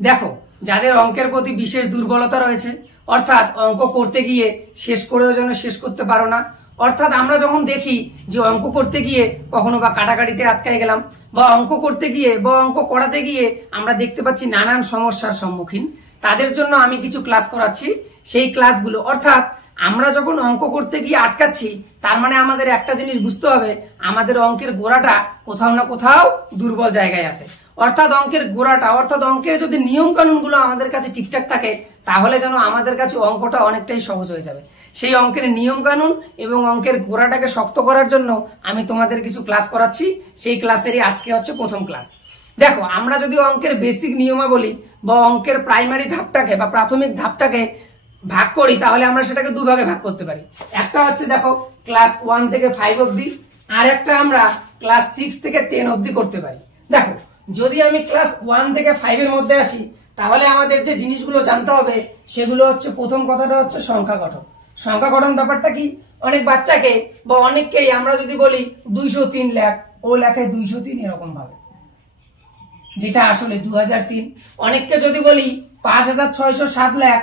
দেখো, যাদের অঙ্কের প্রতি বিশেষ দুর্বলতা রয়েছে, অর্থাৎ অঙ্ক করতে গিয়ে শেষ করেও যেন শেষ করতে পারো না, অর্থাৎ আমরা যখন দেখি যে অঙ্ক করতে গিয়ে কখনো বা কাটাকাটিতে আটকায় গেলাম, বা অঙ্ক করতে গিয়ে বা অঙ্ক করাতে গিয়ে আমরা দেখতে পাচ্ছি নানান সমস্যার সম্মুখীন, তাদের জন্য আমি কিছু ক্লাস করাচ্ছি। সেই ক্লাসগুলো, অর্থাৎ আমরা যখন অঙ্ক করতে গিয়ে আটকাচ্ছি, তার মানে আমাদের একটা জিনিস বুঝতে হবে, আমাদের অঙ্কের গোড়াটা কোথাও না কোথাও দুর্বল জায়গায় আছে। অর্থাৎ অঙ্কের গোড়াটা, অর্থাৎ অঙ্কের যদি নিয়ম কানুন গুলো আমাদের কাছে ঠিকঠাক থাকে, তাহলে যেন আমাদের কাছে অঙ্কটা অনেকটাই সহজ হয়ে যাবে। সেই অঙ্কের নিয়ম কানুন এবং অঙ্কের গোড়াটাকে শক্ত করার জন্য আমি তোমাদের কিছু ক্লাস করাচ্ছি। সেই ক্লাসেরই আজকে হচ্ছে প্রথম ক্লাস। দেখো, আমরা যদি অঙ্কের বেসিক নিয়মাবলী বা অঙ্কের প্রাইমারি ধাপটাকে বা প্রাথমিক ধাপটাকে ভাগ করি, তাহলে আমরা সেটাকে দুভাগে ভাগ করতে পারি। একটা হচ্ছে দেখো ক্লাস 1 থেকে 5 অবধি, আর একটা আমরা ক্লাস 6 থেকে 10 অবধি করতে পারি। দেখো, যদি আমি ক্লাস 1 থেকে 5 এর মধ্যে আসি, তাহলে আমাদের যে জিনিসগুলো জানতে হবে সেগুলো হচ্ছে, প্রথম কথাটা হচ্ছে সংখ্যা গঠন। সংখ্যা গঠন ব্যাপারটা কি, অনেক বাচ্চাকে বা অনেককেই আমরা যদি বলি 203 লেখ, ও লেখে 203 এরকম ভাবে, যেটা আসলে 2003। অনেককে যদি বলি 5607 লেখ,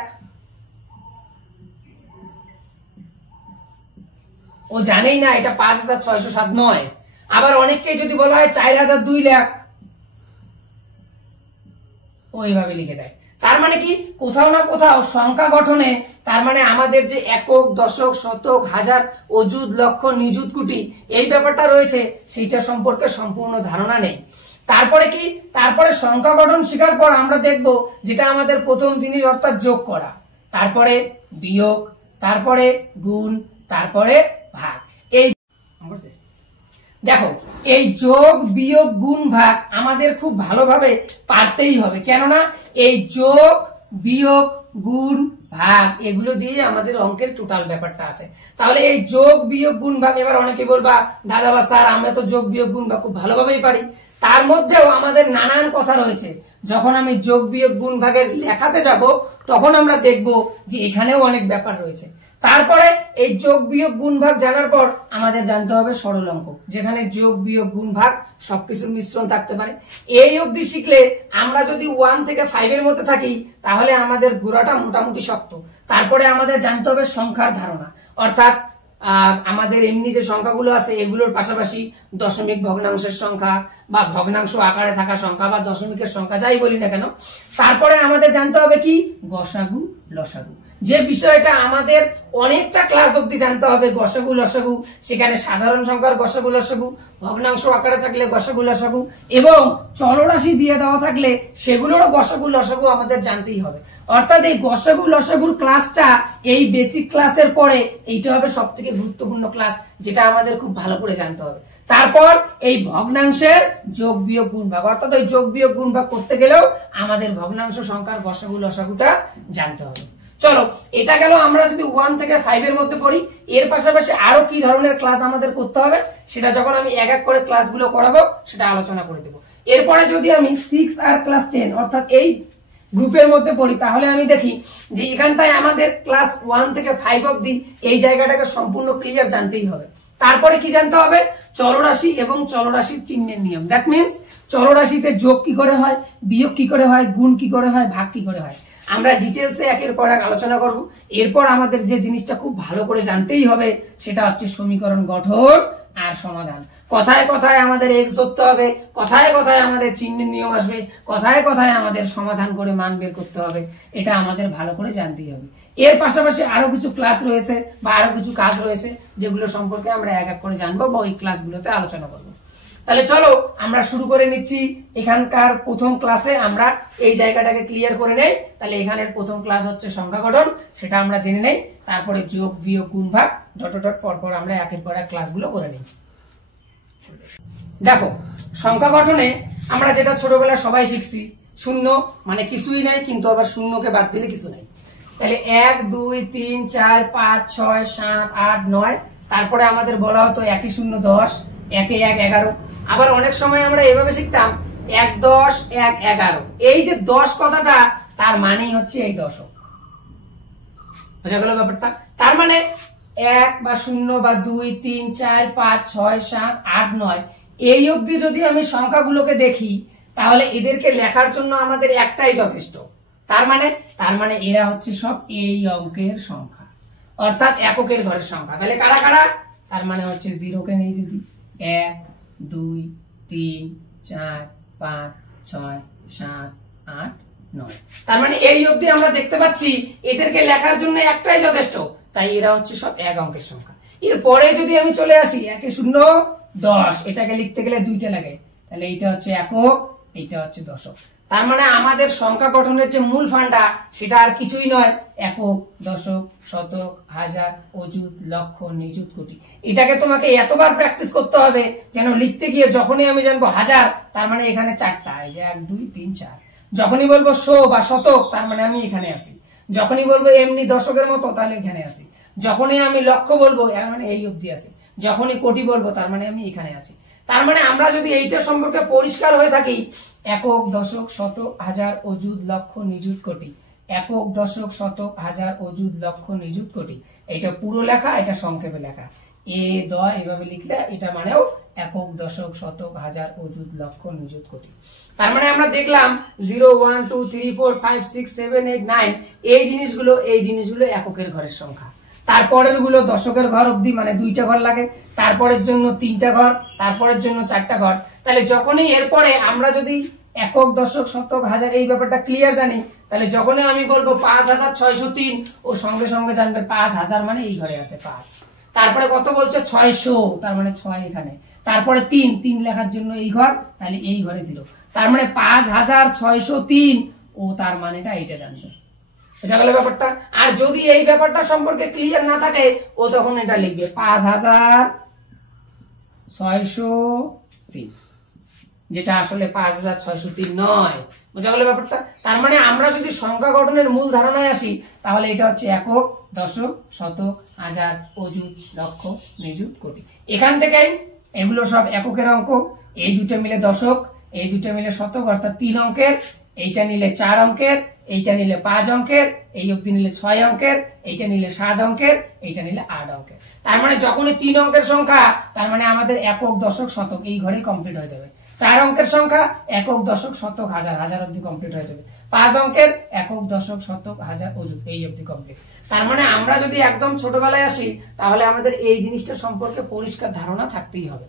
ও জানেই না এটা 5607 নয়। আবার অনেককে যদি বলা হয় 4002 লেখ, ও এইভাবে লিখে দেয়। তার মানে কি, কোথাও না কোথাও সংখ্যা গঠনে, তার মানে আমাদের যে একক, দশক, শতক, হাজার, অযুত, লক্ষ, নিযুত, কোটি, এই ব্যাপারটা রয়েছে, সেইটা সম্পর্কে সম্পূর্ণ ধারণা নেই। তারপরে কি, তারপরে সংখ্যা গঠন শেখার পর আমরা দেখব যেটা আমাদের প্রথম জিনিস, অর্থাৎ যোগ করা, তারপরে বিয়োগ, তারপরে গুণ, তারপরে ভাগ। এই দেখো, এই যোগ, বিয়োগ, গুণ, ভাগ আমাদের খুব ভালোভাবে পারতেই হবে। কেননা এই যোগ, বিয়োগ, গুণ, ভাগ এগুলো দিয়ে আমাদের অঙ্কের টোটাল ব্যাপারটা আছে। তাহলে এই যোগ, বিয়োগ, গুণ, ভাগ, এবার অনেকে বলবা দাদা বা স্যার আমরা তো যোগ, বিয়োগ, গুণ, ভাগ খুব ভালোভাবেই পারি, তার মধ্যেও আমাদের নানান কথা রয়েছে। যখন আমি যোগ, বিয়োগ, গুণ, ভাগের লেখাতে যাব, তখন আমরা দেখব যে এখানেও অনেক ব্যাপার রয়েছে। তারপরে এই যোগ, বিয়োগ, গুণ, ভাগ জানার পর আমাদের জানতে হবে সরল অঙ্ক, যেখানে যোগ, বিয়োগ, গুণ, ভাগ সবকিছুর মিশ্রণ থাকতে পারে। এই অবধি শিখলে আমরা যদি 1 থেকে 5 এর মধ্যে থাকি, তাহলে আমাদের গোড়াটা মোটামুটি শক্ত। তারপরে আমাদের জানতে হবে সংখ্যার ধারণা, অর্থাৎ আমাদের এমনি যে সংখ্যাগুলো আছে এগুলোর পাশাপাশি দশমিক ভগ্নাংশের সংখ্যা বা ভগ্নাংশ আকারে থাকা সংখ্যা বা দশমিকের সংখ্যা, যাই বলি না কেন। তারপরে আমাদের জানতে হবে কি, গসাগু, লসাগু, যে বিষয়টা আমাদের অনেকটা ক্লাস অবধি জানতে হবে। গসাগু, লসাগু, সেখানে সাধারণ সংখ্যার গসাগু, লসাগু, ভগ্নাংশ আকারে থাকলে গসাগু, লসাগু, এবং চলরাশি দিয়ে দেওয়া থাকলে সেগুলোরও গসাগু, লসাগু আমাদের জানতেই হবে। অর্থাৎ এই গসাগু, লসাগুর ক্লাসটা এই বেসিক ক্লাসের পরে এইটা হবে সব থেকে গুরুত্বপূর্ণ ক্লাস, যেটা আমাদের খুব ভালো করে জানতে হবে। তারপর এই ভগ্নাংশের যোগ, বিয়োগ, গুণ, ভাগ, অর্থাৎ ওই যোগ, বিয়োগ, গুণ, ভাগ করতে গেলেও আমাদের ভগ্নাংশ সংখ্যার গসাগু, লসাগুটা জানতে হবে। চলো, এটা গেল আমরা যদি 1 থেকে 5 এর মধ্যে পড়ি। এর পাশাপাশি আরো কি ধরনের ক্লাস আমাদের করতে হবে, সেটা যখন আমি এক এক করে ক্লাসগুলো করাবো সেটা আলোচনা করে দেবো। এরপরে যদি আমি 6 আর ক্লাস 10 অর্থাৎ এই গ্রুপের মধ্যে পড়ি, তাহলে আমি দেখি যে এখানটায় আমাদের ক্লাস 1 থেকে 5 অবধি এই জায়গাটাকে সম্পূর্ণ ক্লিয়ার জানতেই হবে। তারপরে কি জানতে হবে, চলরাশি এবং চলরাশির চিহ্নের নিয়ম। দ্যাট মিনস চলরাশিতে যোগ কি করে হয়, বিয়োগ কি করে হয়, গুণ কি করে হয়, ভাগ কি করে হয়, আমরা ডিটেলসে একের পর এক আলোচনা করব। এরপর আমাদের যে জিনিসটা খুব ভালো করে জানতেই হবে সেটা হচ্ছে সমীকরণ গঠন আর সমাধান। কথায় কথায় আমাদের এক্স ধরতে হবে, কথায় কথায় আমাদের চিহ্নের নিয়ম আসবে, কথায় কথায় আমাদের সমাধান করে মান বের করতে হবে। এটা আমাদের ভালো করে জানতেই হবে। এর পাশাপাশি আরো কিছু ক্লাস রয়েছে বা আরো কিছু কাজ রয়েছে, যেগুলো সম্পর্কে আমরা এক এক করে জানবো বা ওই ক্লাসগুলোতে আলোচনা করবো। তাহলে চলো আমরা শুরু করে নিচ্ছি। এখানকার প্রথম ক্লাসে আমরা এই জায়গাটাকে ক্লিয়ার করে নেই। তাহলে এখানের প্রথম ক্লাস হচ্ছে সংখ্যা গঠন, সেটা আমরা জেনে নেই। তারপরে যোগ, বিয়োগ, গুণ, ভাগ, ডট ডট পরপর আমরা একের পর এক ক্লাসগুলো করে নিই। দেখো, সংখ্যা গঠনে আমরা যেটা ছোটবেলা সবাই শিখছি, শূন্য মানে কিছুই নাই, কিন্তু আবার শূন্যকে বাদ দিলে কিছু নাই। তাহলে 1 2 3 4 5 6 7 8 9, তারপরে আমাদের বলা হতো 1 0 10, 1 1 11। আবার অনেক সময় আমরা এভাবে শিখতাম 1 10 1 11। এই যে 10 কথাটা, তার মানেই হচ্ছে এই দশক। বোঝা গেল ব্যাপারটা? তার মানে 1 বা 0 বা 2 3 4 5 6 7 8 9 এই অবধি যদি আমি সংখ্যাগুলোকে দেখি, তাহলে এদেরকে লেখার জন্য আমাদের একটাই যথেষ্ট। তার মানে এরা হচ্ছে সব এই অঙ্কের সংখ্যা, অর্থাৎ এককের ঘরের সংখ্যা। তাহলে কারা কারা? তার মানে হচ্ছে 0 কে নেই যদি 1 2 3 4 5 6 7 8 9, তার মানে এই অবধি আমরা দেখতে পাচ্ছি এদেরকে লেখার জন্য একটাই যথেষ্ট, তাই এরা হচ্ছে সব এক অঙ্কের সংখ্যা। এরপরে যদি আমি চলে আসি 1 0 10, এটাকে লিখতে গেলে দুইটা লাগে, তাহলে এইটা হচ্ছে একক, এইটা হচ্ছে দশক। তার মানে আমাদের সংখ্যা গঠনের যে মূল ফান্ডা সেটা আর কিছুই নয়, একক, দশক, শতক, হাজার, অযুত, লক্ষ, নিযুত, কোটি। এটাকে তোমাকে এতবার প্র্যাকটিস করতে হবে যেন লিখতে গিয়ে যখনই আমি জানবো হাজার, তার মানে এখানে 4টা, এই যে 1 2 3 4। যখনই বলবো শো বা শতক, তার মানে আমি এখানে আছি। যখনই বলবো এমনি দশকের মতো, তাহলে এখানে আছি। যখনই আমি লক্ষ বলবো, এর মানে এই অবধি আছে। যখনই কোটি বলবো, তার মানে আমি এখানে আছি। তার মানে আমরা যদি এইটা সম্পর্কে পরিষ্কার হয়ে থাকি, একক, দশক, শতক, হাজার, অযুত, লক্ষ, নিযুত, কোটি, একক, দশক, শতক, হাজার, অযুত, লক্ষ, নিযুত, কোটি, এটা পুরো লেখা, এটা সংক্ষেপে লেখা। এভাবে লিখলে এটা মানেও একক, দশক, শতক, হাজার, অযুত, লক্ষ, নিযুত, কোটি। তার মানে আমরা দেখলাম 0 1 2 3 4 5 6 7 8 9 এই জিনিসগুলো এককের ঘরের সংখ্যা। তারপরের গুলো দশকের ঘর অবধি, মানে 2টা ঘর লাগে, তারপরের জন্য 3টা ঘর, তারপরের জন্য 4টা ঘর। তাহলে যখনই এরপরে আমরা যদি একক, দশক, শতক, হাজার এই ব্যাপারটা ক্লিয়ার জানি, তাহলে যখনই আমি বলবো 5603, ও সঙ্গে সঙ্গে জানবে 5000 মানে এই ঘরে আছে 5। তারপরে কত বলছো 600, তার মানে 6 এখানে। তারপরে 3 লেখার জন্য এই ঘর, তাহলে এই ঘরে 0, তার মানে 5603, ও তার মানেটা এইটা জানবে। এটা গেল ব্যাপারটা। আর যদি এই ব্যাপারটা সম্পর্কে ক্লিয়ার না থাকে, ও তখন এটা লিখবে 5603, যেটা আসলে 5603 নয়। বোঝা গেল ব্যাপারটা। তার মানে আমরা যদি সংখ্যা গঠনের মূল ধারণায় আসি, তাহলে এটা হচ্ছে একক, দশক, শতক, হাজার, অযুত, লক্ষ, নিযুত, কোটি। এখান থেকে এগুলো সব এককের অঙ্ক। এই দুটো মিলে দশক, এই দুটো মিলে শতক, অর্থাৎ 3 অঙ্কের। এইটা নিলে 4 অঙ্কের, এইটা নিলে 5 অঙ্কের, এই অবধি নিলে 6 অঙ্কের, এইটা নিলে 7 অঙ্কের, এইটা নিলে 8 অঙ্কের। তার মানে যখনই 3 অঙ্কের সংখ্যা, তার মানে আমাদের একক, দশক, শতক এই ঘরেই কমপ্লিট হয়ে যাবে। 4 অঙ্কের সংখ্যা, একক, দশক, শতক, হাজার, হাজার অবধি কমপ্লিট হয়ে যাবে। 5 অঙ্কের, একক, দশক, শতক, হাজার, অযুত এই অবধি কমপ্লিট। তার মানে আমরা যদি একদম ছোটবেলায় আসি, তাহলে আমাদের এই জিনিসটা সম্পর্কে পরিষ্কার ধারণা থাকতেই হবে।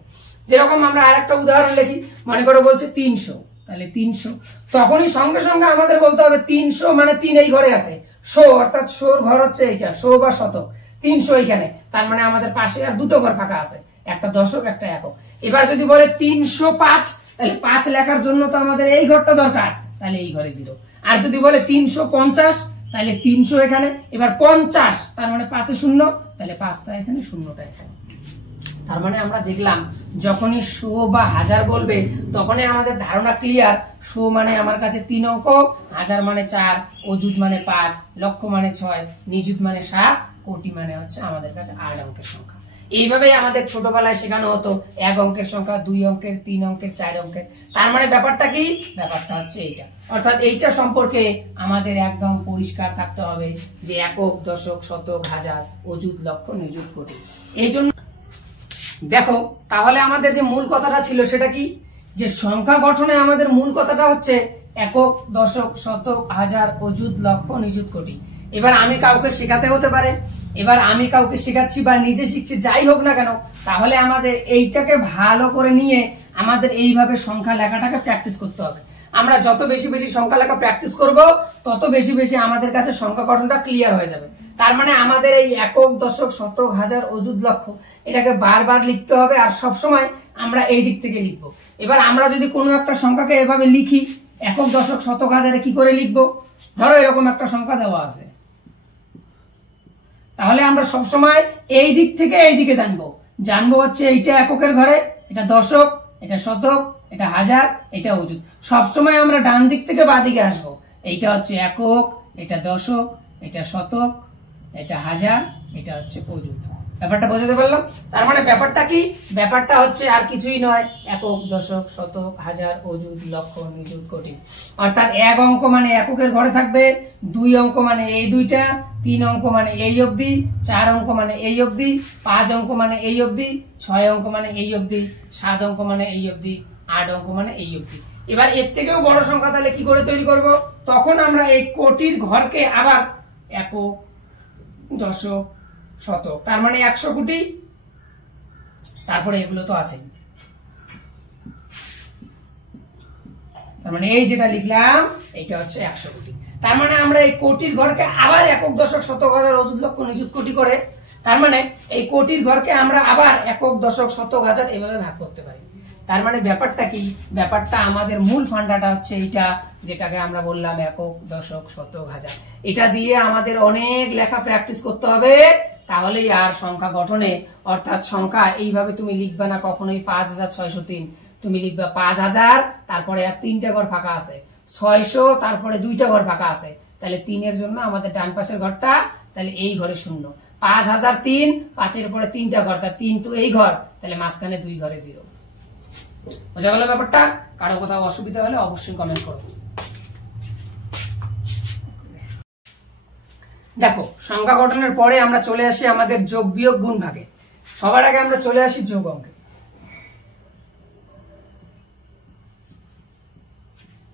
যেরকম আমরা আরেকটা উদাহরণ লিখি, মনে করে বলছে 300, তাহলে 300, তখনই সঙ্গে সঙ্গে আমাদের বলতে হবে 300 মানে 3 এই ঘরে আছে। শো, অর্থাৎ শোর ঘর হচ্ছে এইটা, শো বা শতক, 300 এখানে। তার মানে আমাদের পাশে আর 2টো ঘর ফাঁকা আছে, একটা দশক, একটা একক। এবার যদি বলে 305, তাহলে 5 লেখার জন্য তো আমাদের এই ঘরটা দরকার, তাহলে এই ঘরে 0। আর যদি বলে 350, তাহলে 300 এখানে, এবার 50, তার মানে 5 0, তাহলে 5টা এখানে, 0টা এখানে। তার মানে আমরা দেখলাম যখনই শো বা হাজার বলবে, তখনই আমাদের ধারণা ক্লিয়ার। শো মানে আমার কাছে 3 অঙ্ক, হাজার মানে 4, অযুত মানে 5, লক্ষ মানে 6, নিযুত মানে 7, কোটি মানে হচ্ছে আমাদের কাছে 8 অঙ্কের সংখ্যা। এইভাবেই আমাদের ছোটবেলায় শেখানো হতো 1 অঙ্কের সংখ্যা, 2 অঙ্কের, 3 অঙ্কের, 4 অঙ্কের। তার মানে ব্যাপারটা কি? ব্যাপারটা হচ্ছে এইটা। অর্থাৎ এইটা সম্পর্কে আমাদের একদম পরিষ্কার থাকতে হবে যে একক, দশক, শতক, হাজার, অযুত, লক্ষ, নিযুত, কোটি। এই জন্য দেখো, তাহলে আমাদের যে মূল কথাটা ছিল সেটা কি? যে সংখ্যা গঠনে আমাদের মূল কথাটা হচ্ছে একক, দশক, শতক, হাজার, অযুত, লক্ষ, নিযুত, কোটি। এবার আমি কাউকে শেখাতে হতে পারে, এবার আমি কাউকে শেখাচ্ছি বা নিজে শিখছি, যাই হোক না কেন, তাহলে আমাদের এইটাকে ভালো করে নিয়ে আমাদের এইভাবে সংখ্যা লেখাটাকে প্র্যাকটিস করতে হবে। আমরা যত বেশি বেশি সংখ্যা লেখা প্র্যাকটিস করব, তত বেশি বেশি আমাদের কাছে সংখ্যা গঠনটা ক্লিয়ার হয়ে যাবে। তার মানে আমাদের এই একক, দশক, শতক, হাজার, অযুত, লক্ষ এটাকে বারবার লিখতে হবে, আর সব সময় আমরা এই দিক থেকে লিখবো। এবার আমরা যদি কোনো একটা সংখ্যাকে এভাবে লিখি, একক, দশক, শতক, হাজারে কি করে লিখবো? ধরো এরকম একটা সংখ্যা দেওয়া আছে, তাহলে আমরা সব সময় এই দিক থেকে এই দিকে জানবো হচ্ছে এইটা এককের ঘরে, এটা দশক, এটা শতক, এটা হাজার, এটা অযুত। সবসময় আমরা ডান দিক থেকে বাঁ দিকে আসবো। এইটা হচ্ছে একক, এটা দশক, এটা শতক, এটা হাজার, এটা হচ্ছে অযুত। ব্যাপারটা বোঝাতে পারলাম? তার মানে ব্যাপারটা কি? ব্যাপারটা হচ্ছে আর কিছুই নয়, একক, দশক, শতক, হাজার, অযুত, লক্ষ, নিযুত, কোটি। অর্থাৎ 1 অঙ্ক মানে এককের ঘরে থাকবে, 2 অঙ্ক মানে এই দুইটা, 3 অঙ্ক মানে এই অবধি, 4 অঙ্ক মানে এই অবধি, 5 অঙ্ক মানে এই অবধি, 6 অঙ্ক মানে এই অবধি, 7 অঙ্ক মানে এই অবধি, 8 অঙ্ক মানে এই অবধি। এবার এর থেকেও বড় সংখ্যা তাহলে কি করে তৈরি করব? তখন আমরা এই কোটির ঘরকে আবার একক, দশক, শতক, তার মানে 100 কোটি, তারপরে এগুলো তো আছে, তার মানে এই যেটা লিখলাম এটা হচ্ছে 100 কোটি। তার মানে আমরা এই কোটির ঘরকে আবার একক, দশক, শতক, হাজার, অযুত, লক্ষ, নিযুত কোটি করে, তার মানে এই কোটির ঘরকে আমরা আবার একক, দশক, শতক, হাজার এভাবে ভাগ করতে পারি। তার মানে ব্যাপারটা কি? ব্যাপারটা আমাদের মূল ফান্ডাটা হচ্ছে এইটা, যেটাকে আমরা বললাম একক, দশক, শতক, হাজার। এটা দিয়ে আমাদের অনেক লেখা প্র্যাকটিস করতে হবে, তাহলেই আর সংখ্যা গঠনে, অর্থাৎ সংখ্যা এইভাবে তুমি লিখবে না কখনোই 5603, তুমি লিখবে 5000, তারপরে আর 3টা ঘর ফাঁকা আছে, 600, তারপরে 2টা ঘর ফাঁকা আছে, তাহলে 3 এর জন্য আমাদের ডান পাশের ঘরটা, তাহলে এই ঘরে শূন্য, 5003, 5-এর পরে 3টা ঘর, তার 3 তো এই ঘর, তাহলে মাঝখানে 2 ঘরে 0। বোঝা গেল ব্যাপারটা? কারো কোথাও অসুবিধা হলে অবশ্যই কমেন্ট করো। দেখো, সংখ্যা গঠনের পরে আমরা চলে আসি আমাদের যোগ, বিয়োগ, গুণ, ভাগে। সবার আগে আমরা চলে আসি যোগ অঙ্কে।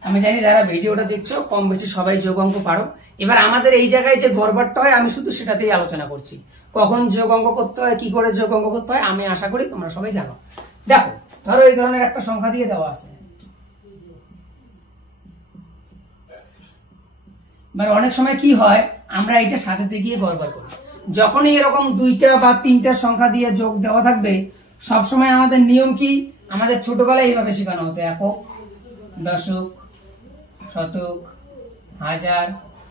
আমি জানি যারা ভিডিওটা দেখছো কম বেশি সবাই যোগ অঙ্ক পারো। এবার আমাদের এই জায়গায় যে গড়বারটা হয় আমি শুধু সেটাতেই আলোচনা করছি, কখন যোগ অঙ্ক করতে হয়, কি করে যোগ অঙ্ক করতে হয়, আমি আশা করি তোমরা সবাই জানো। দেখো, ধরো এই ধরনের একটা সংখ্যা দিয়ে দেওয়া আছে, এবার অনেক সময় কি হয় আমরা এটা সাজাতে গিয়ে গড়বড় করি। যখনই এরকম 2টা বা 3টা সংখ্যা দিয়ে যোগ দেওয়া থাকবে, সবসময় আমাদের নিয়ম কি, আমাদের ছোটবেলায় এইভাবে শেখানো হতো, একক, দশক, শতক, হাজার,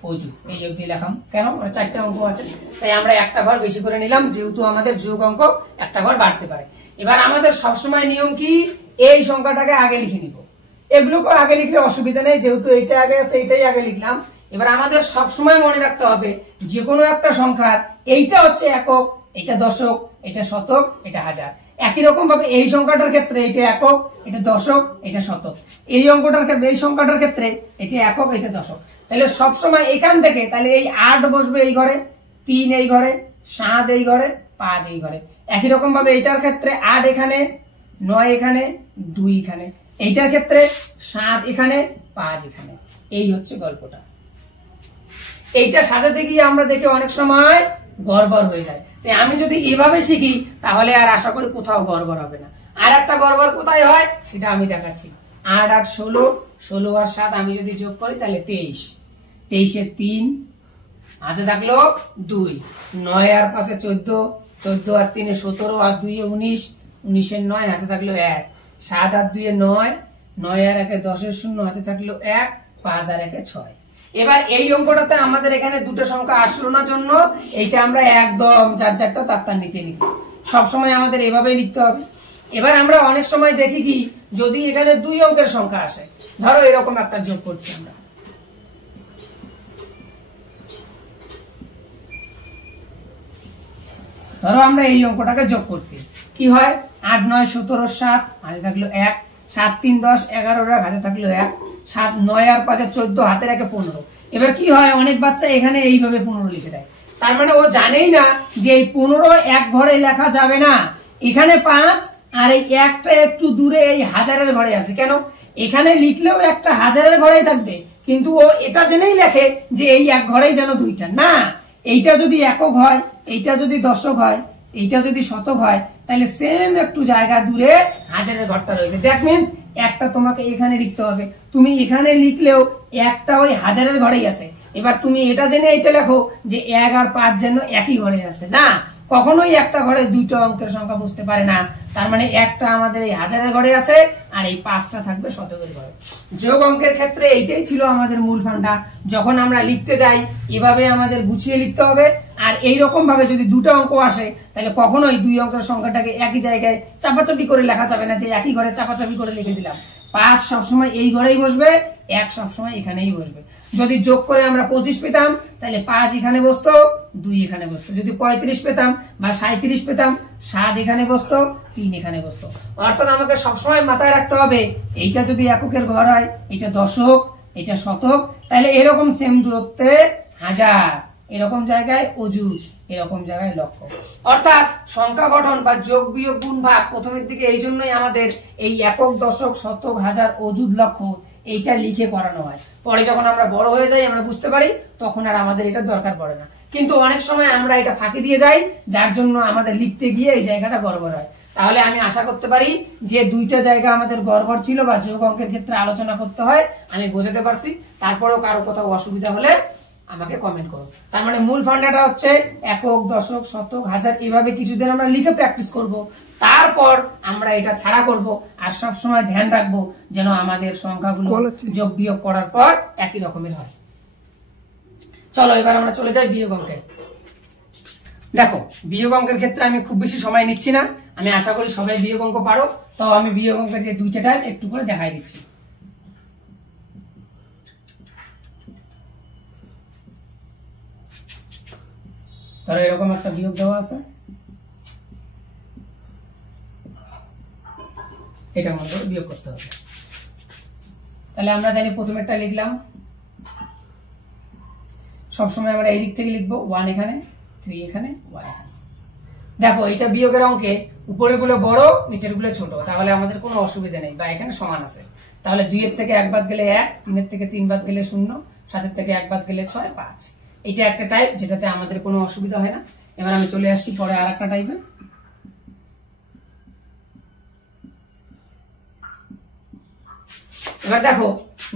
অযুত, এই অবধি লেখাম। কেন? 4টা অঙ্ক আছে, তাই আমরা একটা ঘর বেশি করে নিলাম, যেহেতু আমাদের যোগ অঙ্ক একটা ঘর বাড়তে পারে। এবার আমাদের সবসময় নিয়ম কি, এই সংখ্যাটাকে আগে লিখে নিব, এগুলোকে আগে লিখলে অসুবিধা নেই, যেহেতু এইটা আগে আছে এইটাই আগে লিখলাম। এবার আমাদের সবসময় মনে রাখতে হবে যে কোনো একটা সংখ্যার এইটা হচ্ছে একক, এটা দশক, এটা শতক, এটা হাজার। একই রকম ভাবে এই সংখ্যাটার ক্ষেত্রে এটা একক, এটা দশক, এটা শতক, এই অঙ্কটার ক্ষেত্রে, এই সংখ্যাটার ক্ষেত্রে এটা একক, এটা দশক। তাহলে সবসময় এখান থেকে তাহলে এই 8 বসবে এই ঘরে, 3 এই ঘরে, 7 এই ঘরে, 5 এই ঘরে। একই রকম ভাবে এইটার ক্ষেত্রে 8 এখানে, 9 এখানে, 2 এখানে। এইটার ক্ষেত্রে 7 এখানে, 5 এখানে। এই হচ্ছে গল্পটা। এইটা সাজাতে গিয়ে আমরা দেখি অনেক সময় গড়বড় হয়ে যায়। তাই আমি যদি এভাবে শিখি তাহলে আর আশা করি কোথাও গড়বড় হবে না। আর একটা গড়বড় কোথায় হয় সেটা আমি দেখাচ্ছি। 8 আর 16, 16 আর 7 আমি যদি যোগ করি তাহলে 23, 23 এর 3 হাতে থাকলো 2, 9 আর 5 এ 14, 14 আর 3 এ 17, আর 2 এ 19, 19 এর 9 হাতে থাকলো 1, 7 আর 2 এ 9, 9 আর 1 এ 10 এর 0 হাতে থাকলো 1, 5 আর 1 এ 6। এবার এই অঙ্কটাতে আমাদের এখানে দুটো সংখ্যা আসলো না জন্য এইটা আমরা একদম যার যারটা তার নিচে লিখি। সবসময় আমাদের এভাবেই লিখতে হবে। এবার আমরা অনেক সময় দেখি কি, যদি এখানে 2 অঙ্কের সংখ্যা আসে, ধরো এরকম একটা যোগ করছি আমরা, ধরো আমরা এই অঙ্কটাকে যোগ করছি, কি হয় 8, 9, 17, 7 হাতে থাকলো 1, 7, 3, 10, 11 হাতে থাকলো 1, 7, 9 আর 5 14 হাতে রাখে 15। এবার কি হয়, অনেক বাচ্চা এখানে এইভাবে 15 লিখে দেয়, তার মানে ও জানেই না যে এই 15 এক ঘরে লেখা যাবে না, এখানে 5 আর এই একটা একটু দূরে এই হাজারের ঘরে আছে। কেন? এখানে লিখলেও একটা হাজারের ঘরেই থাকবে, কিন্তু ও এটা জেনেই লেখে যে এই এক ঘরেই যেন 2টা না, এইটা যদি একক হয়, এইটা যদি দশক হয়, এইটা যদি শতক হয়, তাহলে সেম একটু জায়গা দূরে হাজারের ঘরটা রয়েছে। দ্যাট মিন্স একটা তোমাকে এখানে লিখতে হবে, তুমি এখানে লিখলেও একটা ওই হাজারের ঘরেই আছে। এবার তুমি এটা জেনে এইটা লেখো যে 1 আর 5 যেন একই ঘরে আছে, না, কখনোই একটা ঘরে 2টা অঙ্কের সংখ্যা বুঝতে পারে না। তার মানে একটা আমাদের এই হাজারের ঘরে আছে আর এই 5টা থাকবে শতকের ঘরে। যোগ অঙ্কের ক্ষেত্রে এইটাই ছিল আমাদের মূল ফান্ডা। যখন আমরা লিখতে যাই এভাবে আমাদের গুছিয়ে লিখতে হবে। আর এইরকম ভাবে যদি 2টা অঙ্ক আসে তাহলে কখনোই 2 অঙ্কের সংখ্যাটাকে একই জায়গায় চাপাচাপি করে লেখা যাবে না, যে একই ঘরে চাপাচাপি করে লিখে দিলাম। 5 সবসময় এই ঘরেই বসবে, 1 সবসময় এখানেই বসবে। যদি যোগ করে আমরা 25 পেতাম তাহলে 5 এখানে বসতো, 2 এখানে বসতো। যদি 35 পেতাম বা 37 পেতাম, 7 এখানে বসতো, 3 এখানে বসতো। অর্থাৎ আমাকে সবসময় মাথায় রাখতে হবে এইটা যদি এককের ঘর হয়, এটা দশক, এটা শতক, তাহলে এরকম সেম দূরত্বে হাজার, এরকম জায়গায় অযুত, এরকম জায়গায় লক্ষ্য। অর্থাৎ সংখ্যা গঠন বা যোগ বিয়োগ গুণ ভাগ প্রথমের দিকে এই জন্যই আমাদের এই একক, দশক, শতক, হাজার, অযুত, লক্ষ এইটা লিখে করানো হয়। পরে যখন আমরা বড় হয়ে যাই, আমরা বুঝতে পারি, তখন আর আমাদের এটা দরকার পড়ে না। কিন্তু অনেক সময় আমরা এটা ফাঁকি দিয়ে যাই, যার জন্য আমাদের লিখতে গিয়ে এই জায়গাটা গড়বড় হয়। তাহলে আমি আশা করতে পারি যে দুইটা জায়গা আমাদের গড়বড় ছিল বা যোগ অঙ্কের ক্ষেত্রে আলোচনা করতে হয়, আমি বোঝাতে পারছি। তারপরেও কারো কোথাও অসুবিধা হলে আমাকে কমেন্ট করো। তার মানে মূল ফান্ডাটা হচ্ছে একক, দশক, শতক, হাজার, এভাবে কিছুদিন আমরা লিখে প্র্যাকটিস করব। তারপর আমরা এটা ছাড়া করব। আর সব সময় ধ্যান রাখবো যেন আমাদের সংখ্যাগুলো যোগ বিয়োগ করার পর একই রকমের হয়। চলো এবার আমরা চলে যাই বিয়োগ অঙ্কে। দেখো, বিয়োগ অঙ্কের ক্ষেত্রে আমি খুব বেশি সময় নিচ্ছি না, আমি আশা করি সবাই বিয়োগ অঙ্ক পারো। তো আমি বিয়োগ অঙ্কের যে দুইটা টাইপ একটু করে দেখাই দিচ্ছি। ধরো এরকম একটা বিয়োগ দেওয়া আছে, এটার মধ্যে বিয়োগ করতে হবে। তাহলে আমরা জানি প্রথমেরটা লিখলাম, সবসময় আমরা এই দিক থেকে লিখবো 1 এখানে, 3 এখানে, 1 এখানে। দেখো এটা বিয়োগের অঙ্কে উপরের গুলো বড়, নিচের গুলো ছোট, তাহলে আমাদের কোনো অসুবিধা নেই, বা এখানে সমান আছে। তাহলে 2 এর থেকে 1 বাদ গেলে 1, 3 এর থেকে 3 বাদ গেলে 0, 7 এর থেকে 1 বাদ গেলে 6, 5। এটা একটা টাইপ যেটাতে আমাদের কোনো অসুবিধা হয় না। এবার আমি চলে আসছি পরে আর একটা টাইপে। এবার দেখো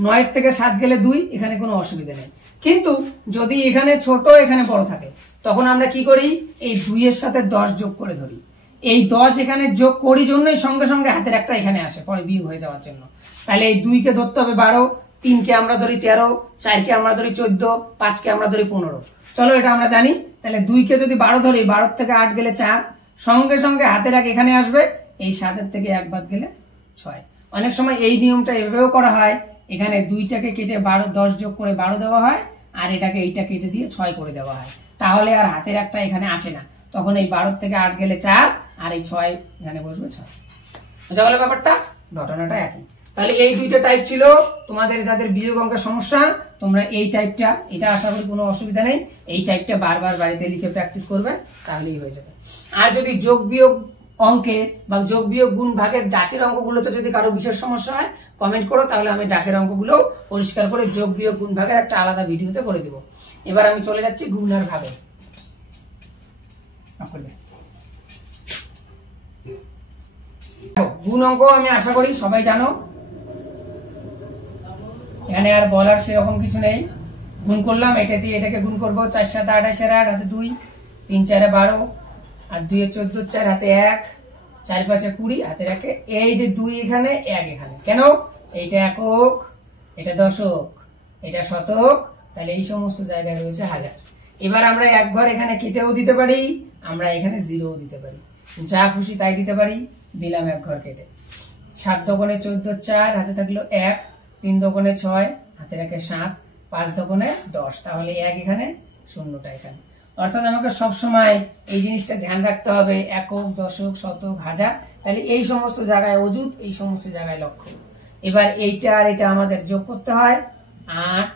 9 এর থেকে 7 গেলে 2, এখানে কোনো অসুবিধা নেই। কিন্তু যদি এখানে ছোট এখানে বড় থাকে, তখন আমরা কি করি, এই 2 এর সাথে 10 যোগ করে ধরি। এই 10 এখানে যোগ করি জন্যই সঙ্গে সঙ্গে হাতের একটা এখানে আসে, পরে বিয়োগ হয়ে যাওয়ার জন্য। তাহলে এই 2 কে ধরতে হবে 12, 3 কে আমরা ধরি 13, 4 কে আমরা ধরি 14, 5 কে আমরা ধরি 15। চলো এটা আমরা জানি। তাহলে 2 কে যদি 12 ধরি, 12 থেকে 8 গেলে 4, সঙ্গে সঙ্গে হাতের এক এখানে আসবে, এই 7 এর থেকে 1 বাদ গেলে 6। অনেক সময় এই নিয়মটা এভাবেও করা হয়, এখানে 2টাকে কেটে 10 যোগ করে 12 দেওয়া হয়, আর এটাকে এইটা কেটে দিয়ে 6 করে দেওয়া হয়। তাহলে আর হাতের একটা এখানে আসে না, তখন এই 12 থেকে 8 গেলে 4, আর এই 6 এখানে বসবে 6। বুঝা গেল ব্যাপারটা? ঘটনাটা একই। তাহলে এই দুইটা টাইপ ছিল তোমাদের যাদের বিয়োগ অঙ্কের সমস্যা, তোমরা এই টাইপটা, এটা আশা করি কোনো অসুবিধা নেই, এই টাইপটা বারবার বাড়িতে লিখে প্র্যাকটিস করবে, তাহলেই হয়ে যাবে। আর যদি যোগ বিয়োগ অঙ্কে বা যোগ বিয়োগ গুণ ভাগের ডাকের অঙ্কগুলোতে যদি কারো বিশেষ সমস্যা হয়, কমেন্ট করো, তাহলে আমি ডাকের অঙ্কগুলো পরিষ্কার করে যোগ বিয়োগ গুণ ভাগের একটা আলাদা ভিডিওতে করে দিব। এবার আমি চলে যাচ্ছি গুণ আর ভাগে। গুণ অঙ্ক আমি আশা করি সবাই জানো, এখানে আর বলার সেরকম কিছু নেই। গুণ করলাম, এটা দিয়ে এটাকে গুণ করবো, 4 7 28 8 হাতে 2, 3 4 12, আর 2 14 4 হাতে 1, 4 5 20 হাতে 1। এই যে 2 এখানে 1 এখানে, কেন? এইটা একক, এটা দশক, এটা শতক, তাহলে এই সমস্ত জায়গায় রয়েছে হাজার। এবার আমরা এক ঘর এখানে কেটেও দিতে পারি, আমরা এখানে 0ও দিতে পারি, যা খুশি তাই দিতে পারি। দিলাম এক ঘর কেটে, 7 দোকানে 14 4 হাতে থাকলো 1, 3 দোকানে 6 হাতে রাখে 7, 5 দোকানে 10, তাহলে 1 এখানে, 0টা এখানে। অর্থাৎ আমাকে সবসময় এই জিনিসটা ধ্যান রাখতে হবে, একক, দশক, শতক, হাজার, তাহলে এই সমস্ত জায়গায় অযুত, এই সমস্ত জায়গায় লক্ষ্য। এবার এইটা আর এটা আমাদের যোগ করতে হয়, 8,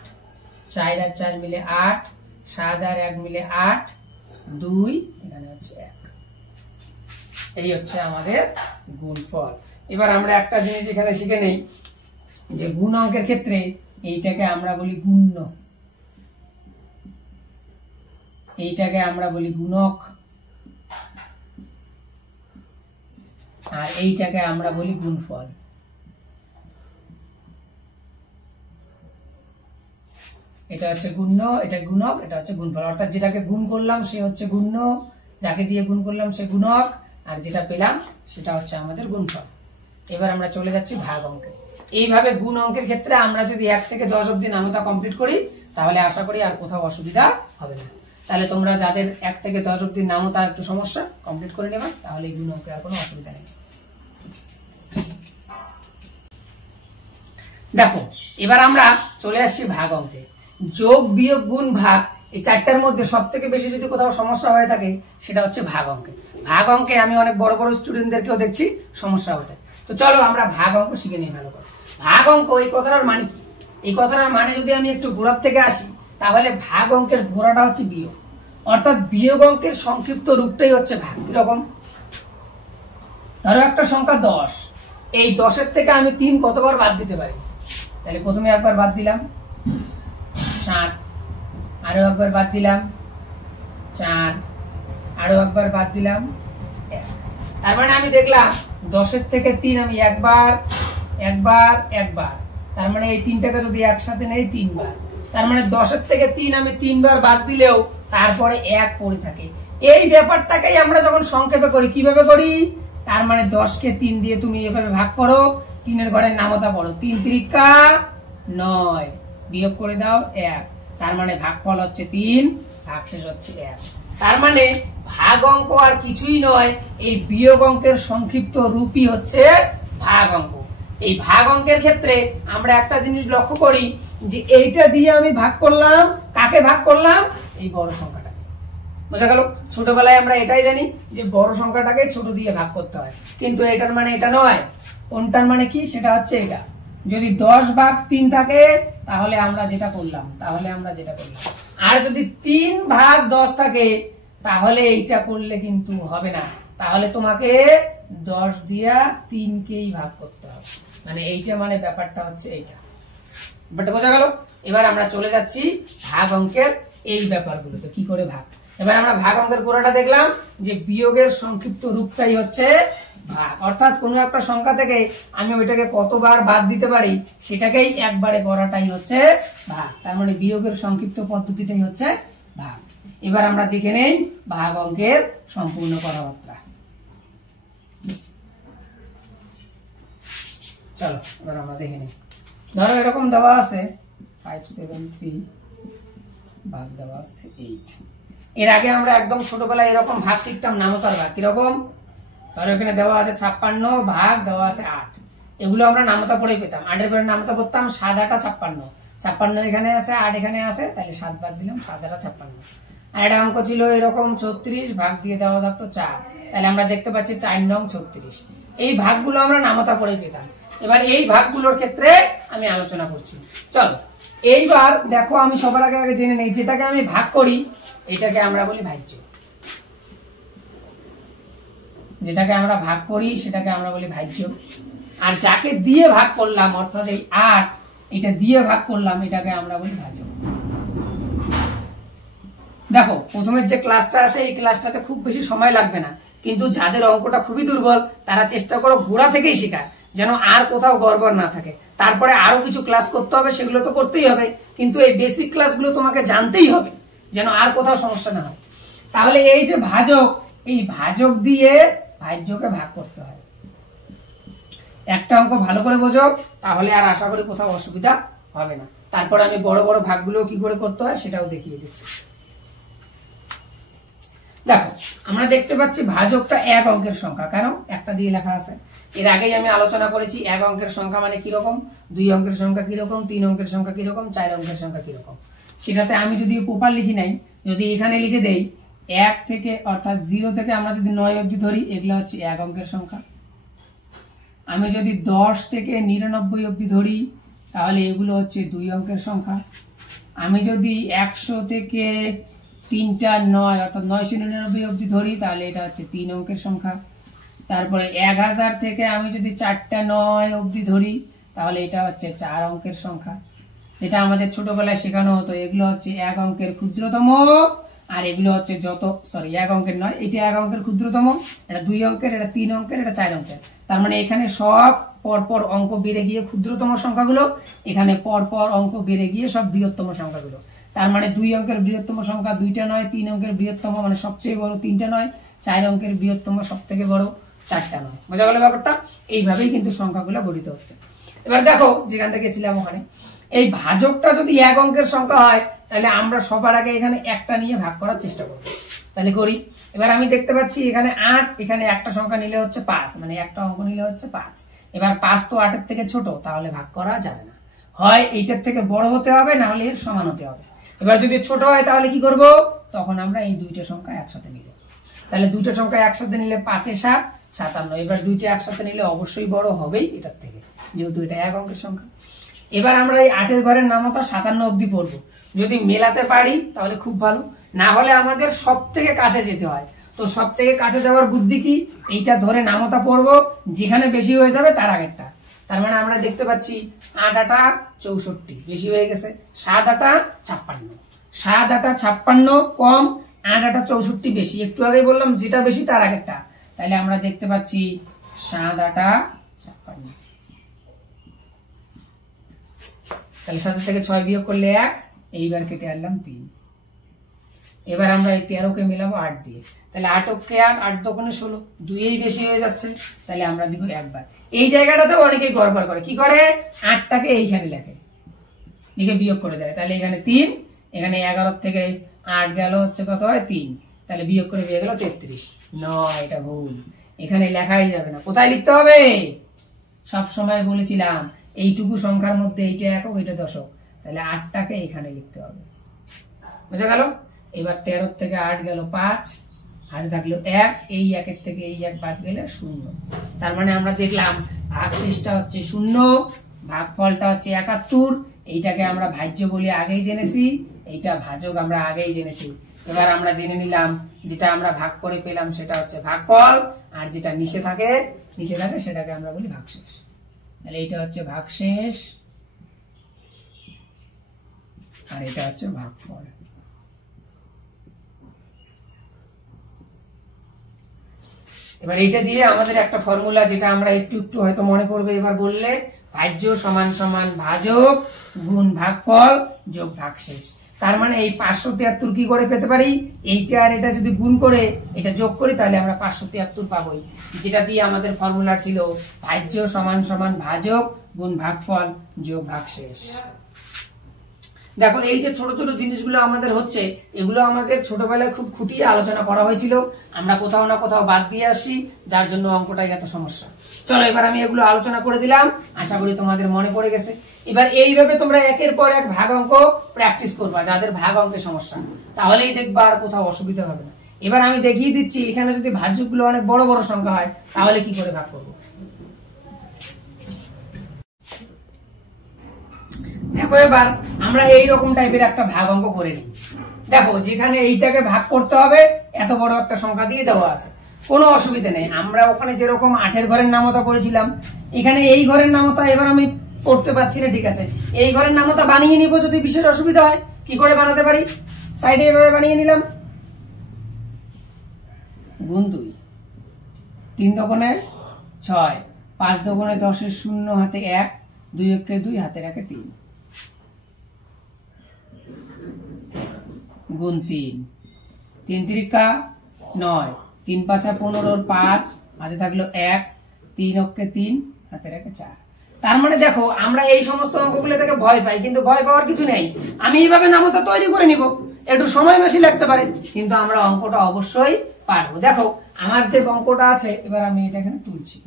4 আর 4 মিলে 8, 7 আর 1 মিলে 8, 2 এখানে হচ্ছে 1। এই হচ্ছে আমাদের গুণফল। এবার আমরা একটা জিনিস এখানে শিখে নেই, যে গুণ অঙ্কের ক্ষেত্রে এইটাকে আমরা বলি গুণ্য, এইটাকে আমরা বলি গুণক, আর এইটাকে আমরা বলি গুণফল। এটা হচ্ছে গুণ্য, এটা গুণক, এটা হচ্ছে গুণফল। অর্থাৎ যেটাকে গুণ করলাম সে হচ্ছে গুণ্য, যাকে দিয়ে গুণ করলাম সে গুণক, আর যেটা পেলাম সেটা হচ্ছে আমাদের গুণফল। এবার আমরা চলে যাচ্ছি ভাগ অঙ্কে। এইভাবে গুণ অঙ্কের ক্ষেত্রে আমরা যদি 1 থেকে 10 অবধি নামতা কমপ্লিট করি, তাহলে আশা করি আর কোথাও অসুবিধা হবে না। তাহলে তোমরা যাদের 1 থেকে 10 অবধি নামতা একটু সমস্যা, কমপ্লিট করে নেবা, তাহলে এই গুণ অঙ্কে আর কোনো অসুবিধা নেই। দেখো এবার আমরা চলে আসছি ভাগ অঙ্কে। যোগ বিয়োগ গুণ ভাগ, এই চারটার মধ্যে সব থেকে বেশি যদি কোথাও সমস্যা হয়ে থাকে, সেটা হচ্ছে ভাগ অঙ্কে। ভাগ অঙ্কে আমি অনেক বড় বড় স্টুডেন্টদেরকেও দেখছি সমস্যা হয়ে থাকে। তো চলো আমরা ভাগ অঙ্ক শিখে নিই ভালো করে। ভাগ অঙ্ক, এই কথাটার মানে কি? এই কথাটার মানে যদি আমি একটু গোড়ার থেকে আসি, তাহলে ভাগ অঙ্কের গোড়াটা হচ্ছে বিয়োগ। অর্থাৎ বিয়োগ অঙ্কের সংক্ষিপ্ত রূপটাই হচ্ছে ভাগ। কিরকম? ধরো একটা সংখ্যা 10, এই 10-এর থেকে আমি 3 কতবার বাদ দিতে পারি? তাহলে প্রথমে একবার বাদ দিলাম 7, আরো একবার বাদ দিলাম 4, আরো একবার বাদ দিলাম 1। তার মানে আমি দেখলাম 10-এর থেকে 3 আমি একবার, তার মানে এই 3টাকে যদি একসাথে নেই 3 বার, তার মানে 10-এর থেকে 3 আমি 3 বার বাদ দিলেও তারপরে 1 পড়ে থাকে। এই ব্যাপারটাকেই আমরা যখন সংক্ষেপে করি, কিভাবে করি? তার মানে 10কে 3 দিয়ে তুমি এভাবে ভাগ করো, 3-এর ঘরের নামতা পড়ো, 3 3 9, বিয়োগ করে দাও 1, তার মানে ভাগফল হচ্ছে 3, ভাগশেষ হচ্ছে 1। তার মানে ভাগ অঙ্ক আর কিছুই নয়, এই বিয়োগ অঙ্কের সংক্ষিপ্ত রূপই হচ্ছে ভাগ অঙ্ক। এই ভাগ অঙ্কের ক্ষেত্রে আমরা একটা জিনিস লক্ষ্য করি যে এইটা দিয়ে আমি ভাগ করলাম, কাকে ভাগ করলাম? এই বড় সংখ্যাটাকে। বোঝা গেল? ছোটবেলায় আমরা এটাই জানি যে বড় সংখ্যাটাকে ছোট দিয়ে ভাগ করতে হয়, কিন্তু এটার মানে এটা নয়। কোনটার মানে কি? সেটা হচ্ছে এটা। যদি 10/3 থাকে তাহলে আমরা যেটা করলাম, আর যদি 3/10 থাকে তাহলে এইটা করলে কিন্তু হবে না, তাহলে তোমাকে 10 দিয়া 3কেই ভাগ করতে হবে। মানে এইটা মানে ব্যাপারটা হচ্ছে এইটা। ব্যাপারটা বোঝা গেল? এবার আমরা চলে যাচ্ছি ভাগ অঙ্কের এই ব্যাপারগুলোতে, কি করে ভাগ। এবার আমরা ভাগ অঙ্কের পুরোটা দেখলাম যে বিয়োগের সংক্ষিপ্ত রূপটাই হচ্ছে ভাগ, অর্থাৎ কোনো একটা সংখ্যা থেকে আমি ওইটাকে কতবার বাদ দিতে পারি সেটাকেই একবারে করাটাই হচ্ছে ভাগ। তার মানে বিয়োগের সংক্ষিপ্ত পদ্ধতিটাই হচ্ছে ভাগ। এবার আমরা দেখে নেই ভাগ অঙ্কের সম্পূর্ণ কথাবার্তা। চলো এবার আমরা দেখে নিই। ধরো এরকম দেওয়া আছে 573 ভাগ দেওয়া আছে 8। এর আগে আমরা একদম ছোটবেলায় এরকম ভাগ শিখতাম, নামতার ভাগ। কিরকম? ধরো এখানে দেওয়া আছে 56 ভাগ দেওয়া আছে 8, এগুলো আমরা নামতা পড়ে পেতাম। 8-এর পরে নামতা পড়তাম 7 8 56, 56 এখানে আছে, 8 এখানে আছে, তাহলে 7 বাদ দিলাম, 7 8 56। আর একটা অঙ্ক ছিল এরকম 34 ভাগ দিয়ে দেওয়া থাকতো 4, তাহলে আমরা দেখতে পাচ্ছি 4 9 36। এই ভাগগুলো আমরা নামতা পড়ে পেতাম। এবার এই ভাগগুলোর ক্ষেত্রে আমি আলোচনা করছি। চলো এইবার দেখো, আমি সবার আগে জেনে নেই, যেটাকে আমি ভাগ করি এটাকে আমরা বলি ভাজ্য। যেটাকে আমরা ভাগ করি সেটাকে আমরা বলি ভাজ্য। আর যাকে দিয়ে ভাগ করলাম, অর্থাৎ এই 8 এটা দিয়ে ভাগ করলাম, এটাকে আমরা বলি ভাজক। দেখো প্রথমের যে ক্লাসটা আছে এই ক্লাসটাতে খুব বেশি সময় লাগবে না, কিন্তু যাদের অঙ্কটা খুবই দুর্বল তারা চেষ্টা করো গোড়া থেকেই শেখার, যেন আর কোথাও গড়বড় না থাকে। তারপরে আরো কিছু ক্লাস করতে হবে, সেগুলো তো করতেই হবে, কিন্তু এই বেসিক ক্লাসগুলো তোমাকে জানতেই হবে যেন আর কোথাও সমস্যা না হয়। তাহলে এই যে ভাজক, এই ভাজক দিয়ে ভাজ্যকে ভাগ করতে হয়। একটা অঙ্ক ভালো করে বোঝো, তাহলে আর আশা করি কোথাও অসুবিধা হবে না। তারপরে আমি বড় বড় ভাগগুলো কি করে করতে হয় সেটাও দেখিয়ে দিচ্ছি। দেখো আমরা দেখতে পাচ্ছি ভাজকটা এক অঙ্কের সংখ্যা, কেন? একটা দিয়ে লেখা আছে। এর আগেই আমি আলোচনা করেছি এক অঙ্কের সংখ্যা মানে কিরকম, 2 অঙ্কের সংখ্যা কিরকম, 3 অঙ্কের সংখ্যা কিরকম, 4 অঙ্কের সংখ্যা কিরকম। সেটাতে আমি যদি প্রপার লিখি নাই, যদি এখানে লিখে দেই 1 থেকে, অর্থাৎ 0 থেকে আমরা যদি 9 অবধি ধরি, এগুলো হচ্ছে এক অঙ্কের সংখ্যা। আমি যদি 10 থেকে 99 অবধি ধরি তাহলে এগুলো হচ্ছে 2 অঙ্কের সংখ্যা। আমি যদি 100 থেকে 3টা 9 অর্থাৎ 999 অবধি ধরি তাহলে এটা হচ্ছে 3 অঙ্কের সংখ্যা। তারপরে 1000 থেকে আমি যদি 4টা 9 অবধি ধরি তাহলে এটা হচ্ছে 4 অঙ্কের সংখ্যা। যেটা আমাদের ছোটবেলায় শেখানো হতো, এগুলো হচ্ছে 1 অঙ্কের ক্ষুদ্রতম, আর এগুলো হচ্ছে এক অঙ্কের নয়, এটা 1 অঙ্কের ক্ষুদ্রতম, এটা 2 অঙ্কের, এটা 3 অঙ্কের, এটা 4 অঙ্কের। তার মানে এখানে সব পরপর অঙ্ক বেড়ে গিয়ে ক্ষুদ্রতম সংখ্যাগুলো, এখানে পরপর অঙ্ক বেড়ে গিয়ে সব বৃহত্তম সংখ্যাগুলো। তার মানে 2 অঙ্কের বৃহত্তম সংখ্যা 2টা নয়, 3 অঙ্কের বৃহত্তম মানে সবচেয়ে বড় 3টা নয়, 4 অঙ্কের বৃহত্তম সব থেকে বড় 4টা নয়। বোঝা গেল ব্যাপারটা? এইভাবেই কিন্তু সংখ্যাগুলো গঠিত হচ্ছে। এবার দেখো যেখান থেকে ছিলাম ওখানে, এই ভাজকটা যদি 1 অঙ্কের সংখ্যা হয় তাহলে আমরা সবার আগে এখানে একটা নিয়ে ভাগ করার চেষ্টা করব। তাহলে করি। এবার আমি দেখতে পাচ্ছি এখানে 8, এখানে একটা সংখ্যা নিলে হচ্ছে 5, মানে একটা অঙ্ক নিলে হচ্ছে 5। এবার 5 তো 8 এর থেকে ছোট, তাহলে ভাগ করা যাবে না, হয় এইটার থেকে বড় হতে হবে, না হলে এর সমান হতে হবে। এবার যদি ছোট হয় তাহলে কি করব? তখন আমরা এই দুইটা সংখ্যা একসাথে নিব। তাহলে দুইটা সংখ্যা একসাথে নিলে 5 এ 7 57। এবার দুইটা একসাথে নিলে অবশ্যই বড় হবেই এটার থেকে, যেহেতু এটা 1 অঙ্কের সংখ্যা। এবার আমরা এই 8 ঘরের নামতা 57 অবধি পড়বো। যদি মেলাতে পারি তাহলে খুব ভালো, না হলে আমাদের সব থেকে কাছে যেতে হয়। তো সব থেকে কাছে যাওয়ার বুদ্ধি কি, এইটা ধরে নামতা পড়বো, যেখানে বেশি হয়ে যাবে তার আগেরটা। তার মানে আমরা দেখতে পাচ্ছি 8 8 64 বেশি হয়ে গেছে, 7 8 56, 7 8 56 কম, 8 8 64 বেশি। একটু আগে বললাম যেটা বেশি তার আগেরটা, তাহলে আমরা দেখতে পাচ্ছি 7 8 56। তাহলে 7 থেকে 6 বিয়োগ করলে 1, এইবার কেটে আনলাম 3। এবার আমরা এই 13 কে মেলাবো 8 দিয়ে, তাহলে 8 কে 8, 8 দোকানে 16, 2 বেশি হয়ে যাচ্ছে, তাহলে আমরা দিব একবার। এই জায়গাটাতে অনেকেই গড়বড় করে, কি করে 8টাকে এইখানে লেখে, লিখে বিয়োগ করে দেয়, তাহলে এখানে 3, এখানে 11 থেকে 8 গেল হচ্ছে কত হয় 3, তাহলে বিয়োগ করে দিয়ে গেল 33। নয়, এটা ভুল, এখানে লেখাই যাবে না। কোথায় লিখতে হবে, সব সময় বলেছিলাম এইটুকু সংখ্যার মধ্যে এইটা একক এটা দশক, তাহলে 8টাকে এখানে লিখতে হবে, বুঝা গেল। এবার 13 থেকে 8 গেল 5, হাতে থাকলো 1, এই 1 থেকে এই 1 বাদ গেলে 0। তার মানে আমরা দেখলাম ভাগশেষটা হচ্ছে 0, ভাগফলটা হচ্ছে 71, এইটাকে আমরা ভাজ্য বলে আগেই জেনেছি, এইটা ভাজক আমরা আগেই জেনেছি। এবার আমরা জেনে নিলাম যেটা আমরা ভাগ করে পেলাম সেটা হচ্ছে ভাগফল, আর যেটা নিচে থাকে সেটাকে আমরা বলি ভাগশেষ। তাহলে এটা হচ্ছে ভাগশেষ আর এটা হচ্ছে ভাগফল। এবার এইটা দিয়ে আমাদের একটা ফর্মুলা, যেটা আমরা একটু একটু হয়তো মনে পড়বে এবার বললে, ভাজ্য সমান সমান ভাজক গুণ ভাগফল যোগ ভাগশেষ। তার মানে এই 573 কি করে পেতে পারি, এইটা আর এটা যদি গুণ করে এটা যোগ করি তাহলে আমরা 573 পাবোই, যেটা দিয়ে আমাদের ফর্মুলা ছিল ভাজ্য সমান সমান ভাজক গুণ ভাগফল যোগ ভাগশেষ। দেখো এই যে ছোট ছোট জিনিসগুলো আমাদের হচ্ছে, এগুলো আমাদের ছোটবেলায় খুব খুঁটিয়ে আলোচনা করা হয়েছিল, আমরা কোথাও না কোথাও বাদ দিয়ে আসি, যার জন্য অঙ্কটাই এত সমস্যা। চলো এবার আমি এগুলো আলোচনা করে দিলাম, আশা করি তোমাদের মনে পড়ে গেছে। এবার এইভাবে তোমরা একের পর এক ভাগ অঙ্ক প্র্যাকটিস করবা, যাদের ভাগ অঙ্কের সমস্যা, তাহলেই দেখবা আর কোথাও অসুবিধা হবে না। এবার আমি দেখিয়ে দিচ্ছি, এখানে যদি ভাজ্যগুলো অনেক বড় বড় সংখ্যা হয় তাহলে কি করে ভাগ করবো। দেখো এবার আমরা এইরকম টাইপের একটা ভাগ অঙ্ক করে নিই। দেখো যেখানে এইটাকে ভাগ করতে হবে এত বড় একটা সংখ্যা দিয়ে দেওয়া আছে, কোনো অসুবিধা নেই। আমরা ওখানে যেরকম 8 ঘরের নামতা পড়েছিলাম, এখানে এই ঘরের নামতা এবার আমি করতে পারছি না, ঠিক আছে, এই ঘরের নামতা বানিয়ে নিব। যদি বিশেষ অসুবিধা হয় কি করে বানাতে পারি, সাইডে এভাবে বানিয়ে নিলাম, গুণ 2, 3 দোকানে 6, 5 দোকানে 10 এর 0 হাতে 1, 2 একে 2 হাতে রাখে 3, গুণ 3, 3 3 9, 3 5 15, 5 হাতে থাকলো 1, 3 অক্ষে 3 হাতে রাখে 4। তার মানে দেখো আমরা এই সমস্ত অঙ্কগুলো থেকে ভয় পাই, কিন্তু ভয় পাওয়ার কিছু নেই। আমি এইভাবে নামতা তৈরি করে নিব, একটু সময় বেশি লাগতে পারে, কিন্তু আমরা অঙ্কটা অবশ্যই পারবো। দেখো আমার যে অঙ্কটা আছে, এবার আমি এটা এখানে তুলছি।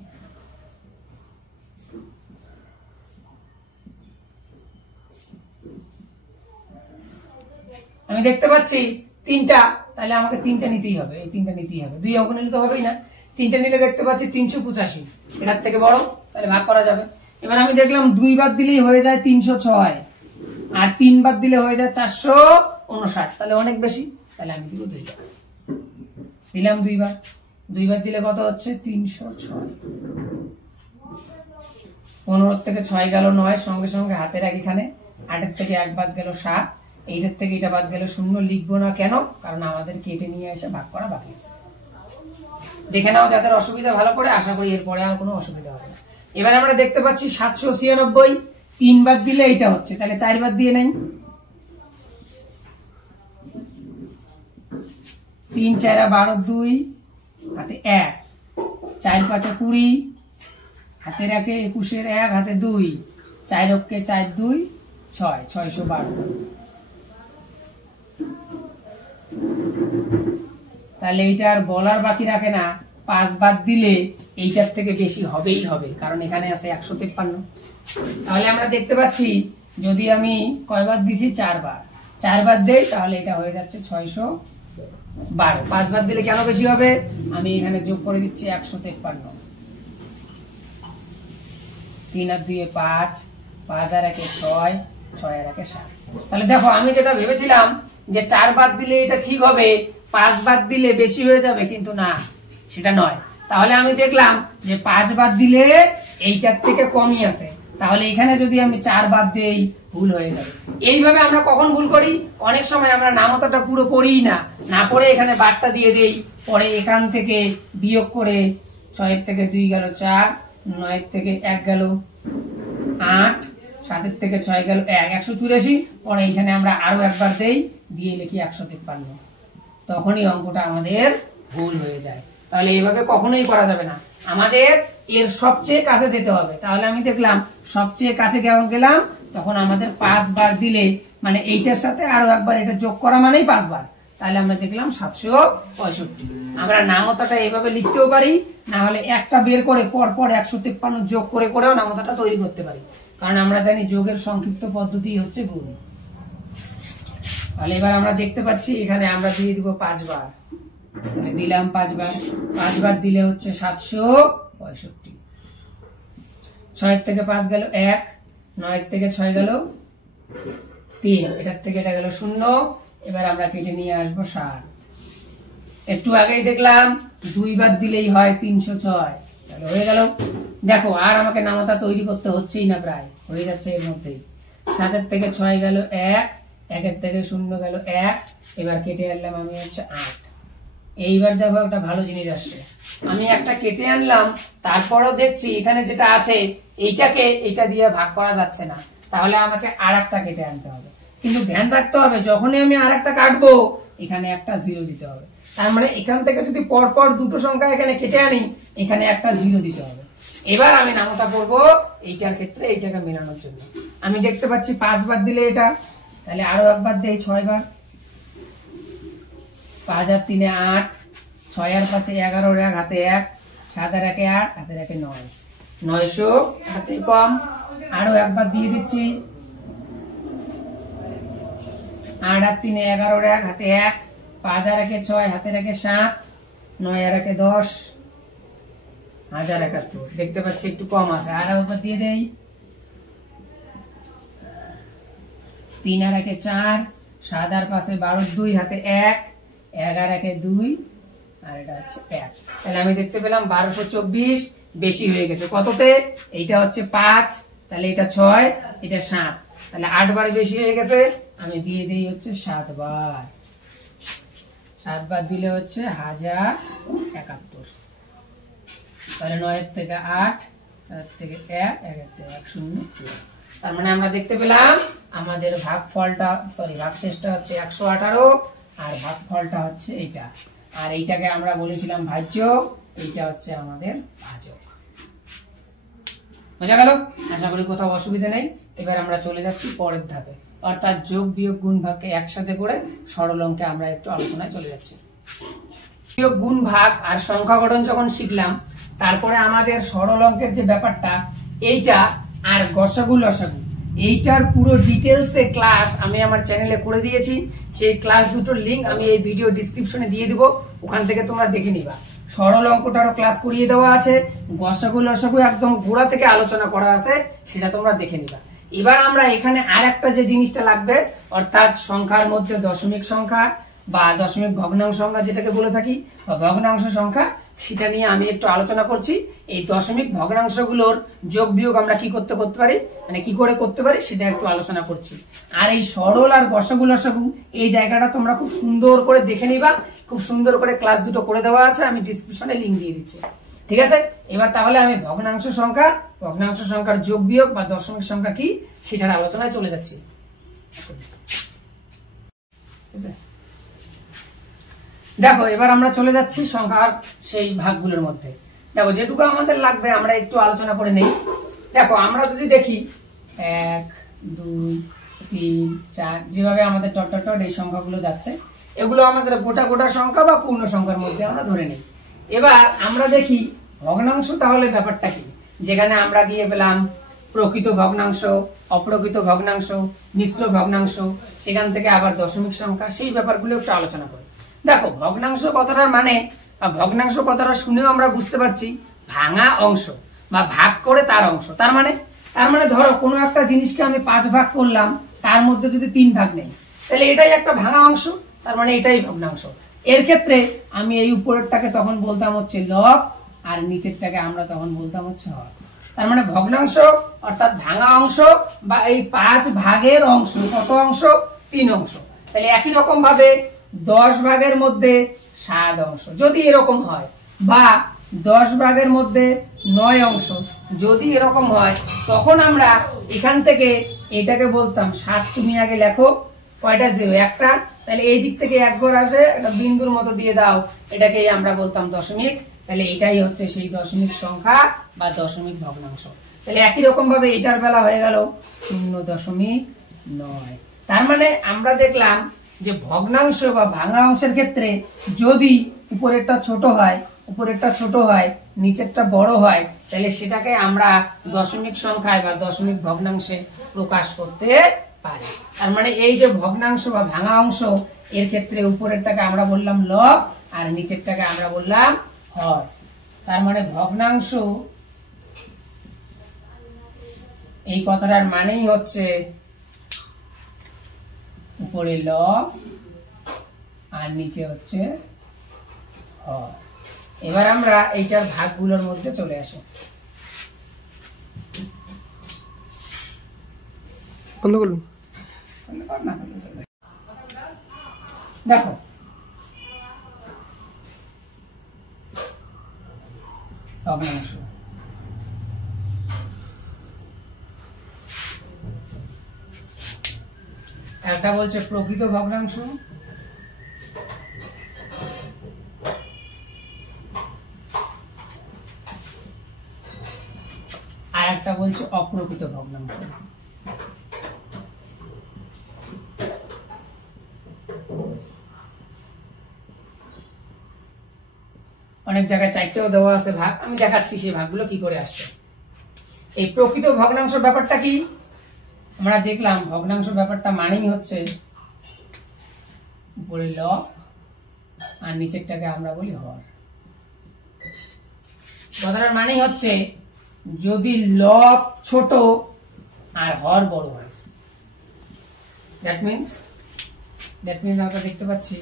আমি দেখতে পাচ্ছি 3টা, তাহলে আমাকে 3টা নিতেই হবে, এই 3টা নিতেই হবে, 2 অঙ্ক নিলে তো হবেই না, 3টা নিলে দেখতে পাচ্ছি 385, এটার থেকে বড়, তাহলে ভাগ করা যাবে। এবার আমি দেখলাম 2 বাদ দিলেই হয়ে যায় 306, আর 3 বাদ দিলে হয়ে যায় 459, তাহলে অনেক বেশি, তাহলে আমি দিব 2 বার, দিলাম 2 বার, 2 বার দিলে কত হচ্ছে 306, 15 থেকে 6 গেল 9, সঙ্গে সঙ্গে হাতে রাখ এখানে, 8 থেকে 1 বাদ গেল 7, এইটার থেকে এটা বাদ গেল 0, লিখবো না কেন, কারণ আমাদের কেটে নিয়ে এসে ভাগ করা বাকি আছে। দেখে নাও যাদের অসুবিধা ভালো করে, আশা করি এরপরে আর কোনো অসুবিধা হবে না। এবার আমরা দেখতে পাচ্ছি 796, 3 বাদ দিলে এইটা হচ্ছে, তাহলে 4 বাদ দিয়ে নেই, 3 4 12, 2 হাতে 1, 4 5 20 হাতে রাখে 21 এর 1 হাতে 2, 4 অক্ষে 4 2 6, 612। তাহলে এইটা আর বলার বাকি রাখে না, 5 বাদ দিলে এইটার থেকে বেশি হবেই হবে, কারণ এখানে আছে 153। তাহলে আমরা দেখতে পাচ্ছি যদি আমি কয়বার দিছি 4 বার, 4 বার দেই তাহলে এটা হয়ে যাচ্ছে 612। 5 বার দিলে কেন বেশি হবে, আমি এখানে যোগ করে দিচ্ছি 153, 3 আর 2 5, 5 আর 1 6, 6 আর 1 7। তাহলে দেখো আমি যেটা ভেবেছিলাম যে 4 বাদ দিলে এটা ঠিক হবে, 5 বাদ দিলে বেশি হয়ে যাবে, কিন্তু না, সেটা নয়। তাহলে আমি দেখলাম যে 5 বাদ দিলে এইটার থেকে কমই আছে, তাহলে এখানে যদি আমি 4 বাদ দেই ভুল হয়ে যাবে। এইভাবে আমরা কখন ভুল করি, অনেক সময় আমরা নামতাটা পুরো পড়িই না পড়ে এখানে বারটা দিয়ে দেই, পরে এখান থেকে বিয়োগ করে 6 এর থেকে 2 গেল 4, 9 এর থেকে 1 গেল 8, 7 এর থেকে 6 গেল 1, 184, পরে এখানে আমরা আরো একবার দেই, দিয়ে লিখি 153। তখনই অঙ্কটা আমাদের ভুল হয়ে যায়। তাহলে এইভাবে কখনোই করা যাবে না, আমাদের এর সবচেয়ে কাছে যেতে হবে। তাহলে আমি দেখলাম সবচেয়ে কাছে কেমন গেলাম, তখন আমাদের 5 বার দিলে মানে এইটার সাথে আরো একবার এটা যোগ করা মানেই 5 বার, তাহলে আমরা দেখলাম 765। আমরা নামতাটা এইভাবে লিখতেও পারি, না হলে একটা বের করে পরপর 153 যোগ করে করেও নামতাটা তৈরি করতে পারি, কারণ আমরা জানি যোগের সংক্ষিপ্ত পদ্ধতি হচ্ছে গুণ। তাহলে এবার আমরা দেখতে পাচ্ছি এখানে আমরা দিয়ে দিব 5 বার, মানে দিলাম 5 বার, 5 বার দিলে হচ্ছে 765। 6 এর থেকে 5 গেল 1, 9 এর থেকে 6 গেল 3, এটার থেকে এটা গেল 0, এবার আমরা কেটে নিয়ে আসবো 7। একটু আগেই দেখলাম 2 বার দিলেই হয় 306, তাহলে হয়ে গেল। দেখো আর আমাকে নামতা তৈরি করতে হচ্ছেই না, প্রায় হয়ে যাচ্ছে এর মধ্যেই। 7 এর থেকে 6 গেল 1, 1 এর থেকে 0 গেল 1, এবার কেটে আনলাম আমি হচ্ছে 8। এইবার দেখো একটা ভালো জিনিস আসছে, আমি একটা কেটে আনলাম, তারপরও দেখছি এখানে যেটা আছে এইটাকে এইটা দিয়ে ভাগ করা যাচ্ছে না, তাহলে আমাকে আর একটা কেটে আনতে হবে। কিন্তু ধ্যান রাখতে হবে যখনই আমি আর একটা কাটবো এখানে একটা 0 দিতে হবে, তার মানে এখান থেকে যদি পরপর দুটো সংখ্যা এখানে কেটে আনি এখানে একটা 0 দিতে হবে। এবার আমি নামতা করবো এইটার ক্ষেত্রে এইটাকে মেলানোর জন্য। আমি দেখতে পাচ্ছি 5 বার দিলে এটা, তাহলে আরো একবার দেই 6 বার। 5 আর 3 8, 6 আর 5 11, 1 হাতে 1, 7 আর 1 8, হাতে 1 9, 900 হাতে কম, আরো একবার দিয়ে দিচ্ছি। 8 আর 3 11, 1 হাতে 1, 5 আর 1 6, হাতে 1 7, 9 আর 1 10, 1071। দেখতে পাচ্ছি একটু কম আছে, আর একবার দিয়ে দেই। 3 আর 1 4, 7 আর 5 12, 2 হাতে 1, 11 1 2, আর এটা হচ্ছে 1। তাহলে আমি দেখতে পেলাম 1224 বেশি হয়ে গেছে কততে, এইটা হচ্ছে 5, তাহলে এটা 6, এটা 7, তাহলে 8 বার বেশি হয়ে গেছে। আমি দিয়ে দেই হচ্ছে 7 বার, 7 বার দিলে হচ্ছে 1071। তাহলে 9 এর থেকে 8, 8 থেকে 1, 1 এর থেকে 1 0 0। তার মানে আমরা দেখতে পেলাম আমাদের ভাগফলটা ভাগশেষটা হচ্ছে 118, আর ভাগফলটা হচ্ছে এইটা, আর এইটাকে আমরা বলেছিলাম ভাজ্য, এইটা হচ্ছে আমাদের ভাজক। বোঝা গেল? আশা করি কোথাও অসুবিধা নেই। এবার আমরা চলে যাচ্ছি পরের ধাপে, অর্থাৎ যোগ বিয়োগ গুণ ভাগকে একসাথে করে সরল অঙ্কে আমরা একটু আলোচনায় চলে যাচ্ছি। বিয়োগ গুণ ভাগ আর সংখ্যা গঠন যখন শিখলাম, তারপরে আমাদের সরল অঙ্কের যে ব্যাপারটা এইটা আর গসাগু লসাগু এইটার পুরো ডিটেলসে ক্লাস আমি আমার চ্যানেলে করে দিয়েছি। সেই ক্লাস দুটোর লিংক আমি এই ভিডিও ডেসক্রিপশনে দিয়ে দিব, ওখান থেকে তোমরা দেখে নিবা। সরল অঙ্কটারও ক্লাস করিয়ে দেওয়া আছে, গসাগু লসাগু একদম গোড়া থেকে আলোচনা করা আছে, সেটা তোমরা দেখে নিবা। এবার আমরা এখানে আর একটা যে জিনিসটা লাগবে, অর্থাৎ সংখ্যার মধ্যে দশমিক সংখ্যা বা দশমিক ভগ্নাংশ আমরা যেটাকে বলে থাকি, বা ভগ্নাংশ সংখ্যা, সেটা নিয়ে আমি একটু আলোচনা করছি। এই দশমিক ভগ্নাংশগুলোর যোগ বিয়োগ আমরা কি করতে পারি, মানে কি করে করতে পারি, সেটা একটু আলোচনা করছি। আর এই সরল আর গসাগু লসাগু এই জায়গাটা তোমরা খুব সুন্দর করে দেখে নিবা, খুব সুন্দর করে ক্লাস দুটো করে দেওয়া আছে, আমি ডেসক্রিপশনে লিংক দিয়ে দিচ্ছি। ঠিক আছে? এবার তাহলে আমি ভগ্নাংশ সংখ্যার যোগ বিয়োগ বা দশমিক সংখ্যা কি সেটার আলোচনায় চলে যাচ্ছি। দেখো এবার আমরা চলে যাচ্ছি সংখ্যার সেই ভাগগুলোর মধ্যে। দেখো যেটুকু আমাদের লাগবে আমরা একটু আলোচনা করে নেই। দেখো আমরা যদি দেখি 1 2 3 4 যেভাবে আমাদের টট টট টট এই সংখ্যাগুলো যাচ্ছে, এগুলো আমাদের গোটা সংখ্যা বা পূর্ণ সংখ্যার মধ্যে আমরা ধরে নিই। এবার আমরা দেখি ভগ্নাংশ, তাহলে ব্যাপারটা কি, যেখানে আমরা দিয়ে পেলাম প্রকৃত ভগ্নাংশ, অপ্রকৃত ভগ্নাংশ, মিশ্র ভগ্নাংশ, সেখান থেকে আবার দশমিক সংখ্যা, সেই ব্যাপারগুলো একটু আলোচনা করি। দেখো ভগ্নাংশ কথাটার মানে, ভগ্নাংশ কথাটা শুনেও আমরা বুঝতে পারছি ভাঙা অংশ বা ভাগ করে তার অংশ। তার মানে তার মানে ধরো কোনো একটা জিনিসকে আমি 5 ভাগ করলাম, তার মধ্যে যদি 3 ভাগ নেই, তাহলে এটাই একটা ভাঙা অংশ, তার মানে এটাই ভগ্নাংশ। এর ক্ষেত্রে আমি এই উপরেরটাকে তখন বলতাম হচ্ছে লব, আর নিচেরটাকে আমরা তখন বলতাম হচ্ছে হর। তার মানে ভগ্নাংশ অর্থাৎ ভাঙা অংশ বা এই 5 ভাগের অংশ, কত অংশ? 3 অংশ। তাহলে একই রকম ভাবে 10 ভাগের মধ্যে 7 অংশ যদি এরকম হয়, বা 10 ভাগের মধ্যে 9 অংশ যদি এরকম হয়, তখন আমরা এখান থেকে এটাকে বলতাম 7। তুমি আগে লেখো কয়টা জিরো? একটা। তাহলে এই দিক থেকে 1 ঘর আসে, একটা বিন্দুর মতো দিয়ে দাও, এটাকেই আমরা বলতাম দশমিক। তাহলে এটাই হচ্ছে সেই দশমিক সংখ্যা বা দশমিক ভগ্নাংশ। তাহলে একই রকম ভাবে এটার বেলা হয়ে গেল 0.9। তার মানে আমরা দেখলাম যে ভগ্নাংশ বা ভাঙা অংশের ক্ষেত্রে যদি উপরেরটা ছোট হয় নিচেরটা বড় হয়, তাহলে সেটাকে আমরা দশমিক সংখ্যায় বা দশমিক ভগ্নাংশে প্রকাশ করতে পারি। তার মানে এই যে ভগ্নাংশ বা ভাঙা অংশ, এর ক্ষেত্রে উপরেরটাকে আমরা বললাম লব আর নিচেরটাকে আমরা বললাম হর। তার মানে ভগ্নাংশ এই কথাটার মানেই হচ্ছে উপরে লব আর নিচে হচ্ছে হর। এবার আমরা এইটার ভাগগুলোর মধ্যে চলে আসি। দেখো ভগ্নাংশ একটা বলছে প্রকৃত ভগ্নাংশ, আর একটা বলছে অপ্রকৃত ভগ্নাংশ। অনেক জায়গায় 4টেও দেওয়া আছে ভাগ, আমি দেখাচ্ছি সেই ভাগগুলো কি করে আসছে। এই প্রকৃত ভগ্নাংশ ব্যাপারটা কি আমরা দেখলাম। ভগ্নাংশ ব্যাপারটা মানেই হচ্ছে উপরে লব আর নিচেরটাকে আমরা বলি হর। কথাটার মানেই হচ্ছে যদি লব ছোট আর হর বড় হয়, দ্যাট মিন্স আমরা দেখতে পাচ্ছি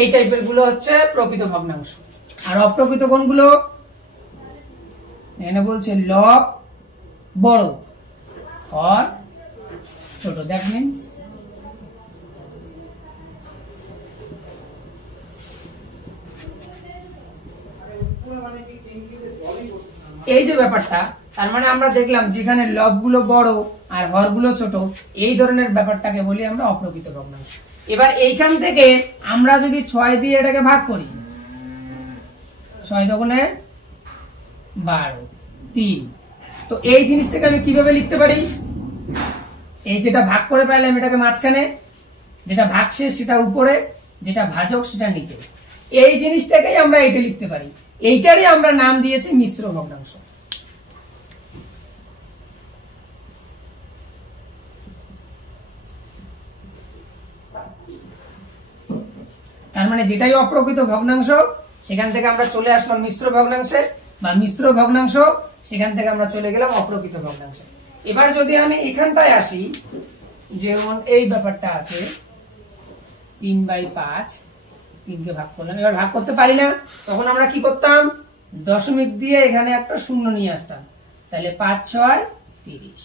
এই টাইপের গুলো হচ্ছে প্রকৃত ভগ্নাংশ। আর অপ্রকৃত কোনগুলো? এখানে বলছে লব বড়, হর ছোট। দ্যাট মিন্স এই যে ব্যাপারটা, তার মানে আমরা দেখলাম যেখানে লব গুলো বড় আর হর গুলো ছোট, এই ধরনের ব্যাপারটাকে বলি আমরা অপ্রকৃত ভগ্নাংশ। এবার এইখান থেকে আমরা যদি 6 দিয়ে এটাকে ভাগ করি, 6 দুগুণে 12, 3, তো এই জিনিসটাকে আমি কিভাবে লিখতে পারি? এই যেটা ভাগ করে পাইলাম এটাকে মাঝখানে, যেটা ভাগশেষ সেটা উপরে, যেটা ভাজক সেটা নিচে, এই জিনিসটাকেই আমরা এটা লিখতে পারি। এইটারই আমরা নাম দিয়েছি মিশ্র ভগ্নাংশ। তার মানে যেটাই অপ্রকৃত ভগ্নাংশ সেখান থেকে আমরা চলে আসলাম মিশ্র ভগ্নাংশে, বা মিশ্র ভগ্নাংশ সেখান থেকে আমরা চলে গেলাম অপ্রকৃত ভগ্নাংশে। এবার যদি আমি এখানটায় আসি, যেমন এই ব্যাপারটা আছে 3/5, 3কে ভাগ করলাম, এবার ভাগ করতে পারি না, তখন আমরা কি করতাম? দশমিক দিয়ে এখানে একটা শূন্য নিয়ে আসতাম, তাহলে 5, 6, 30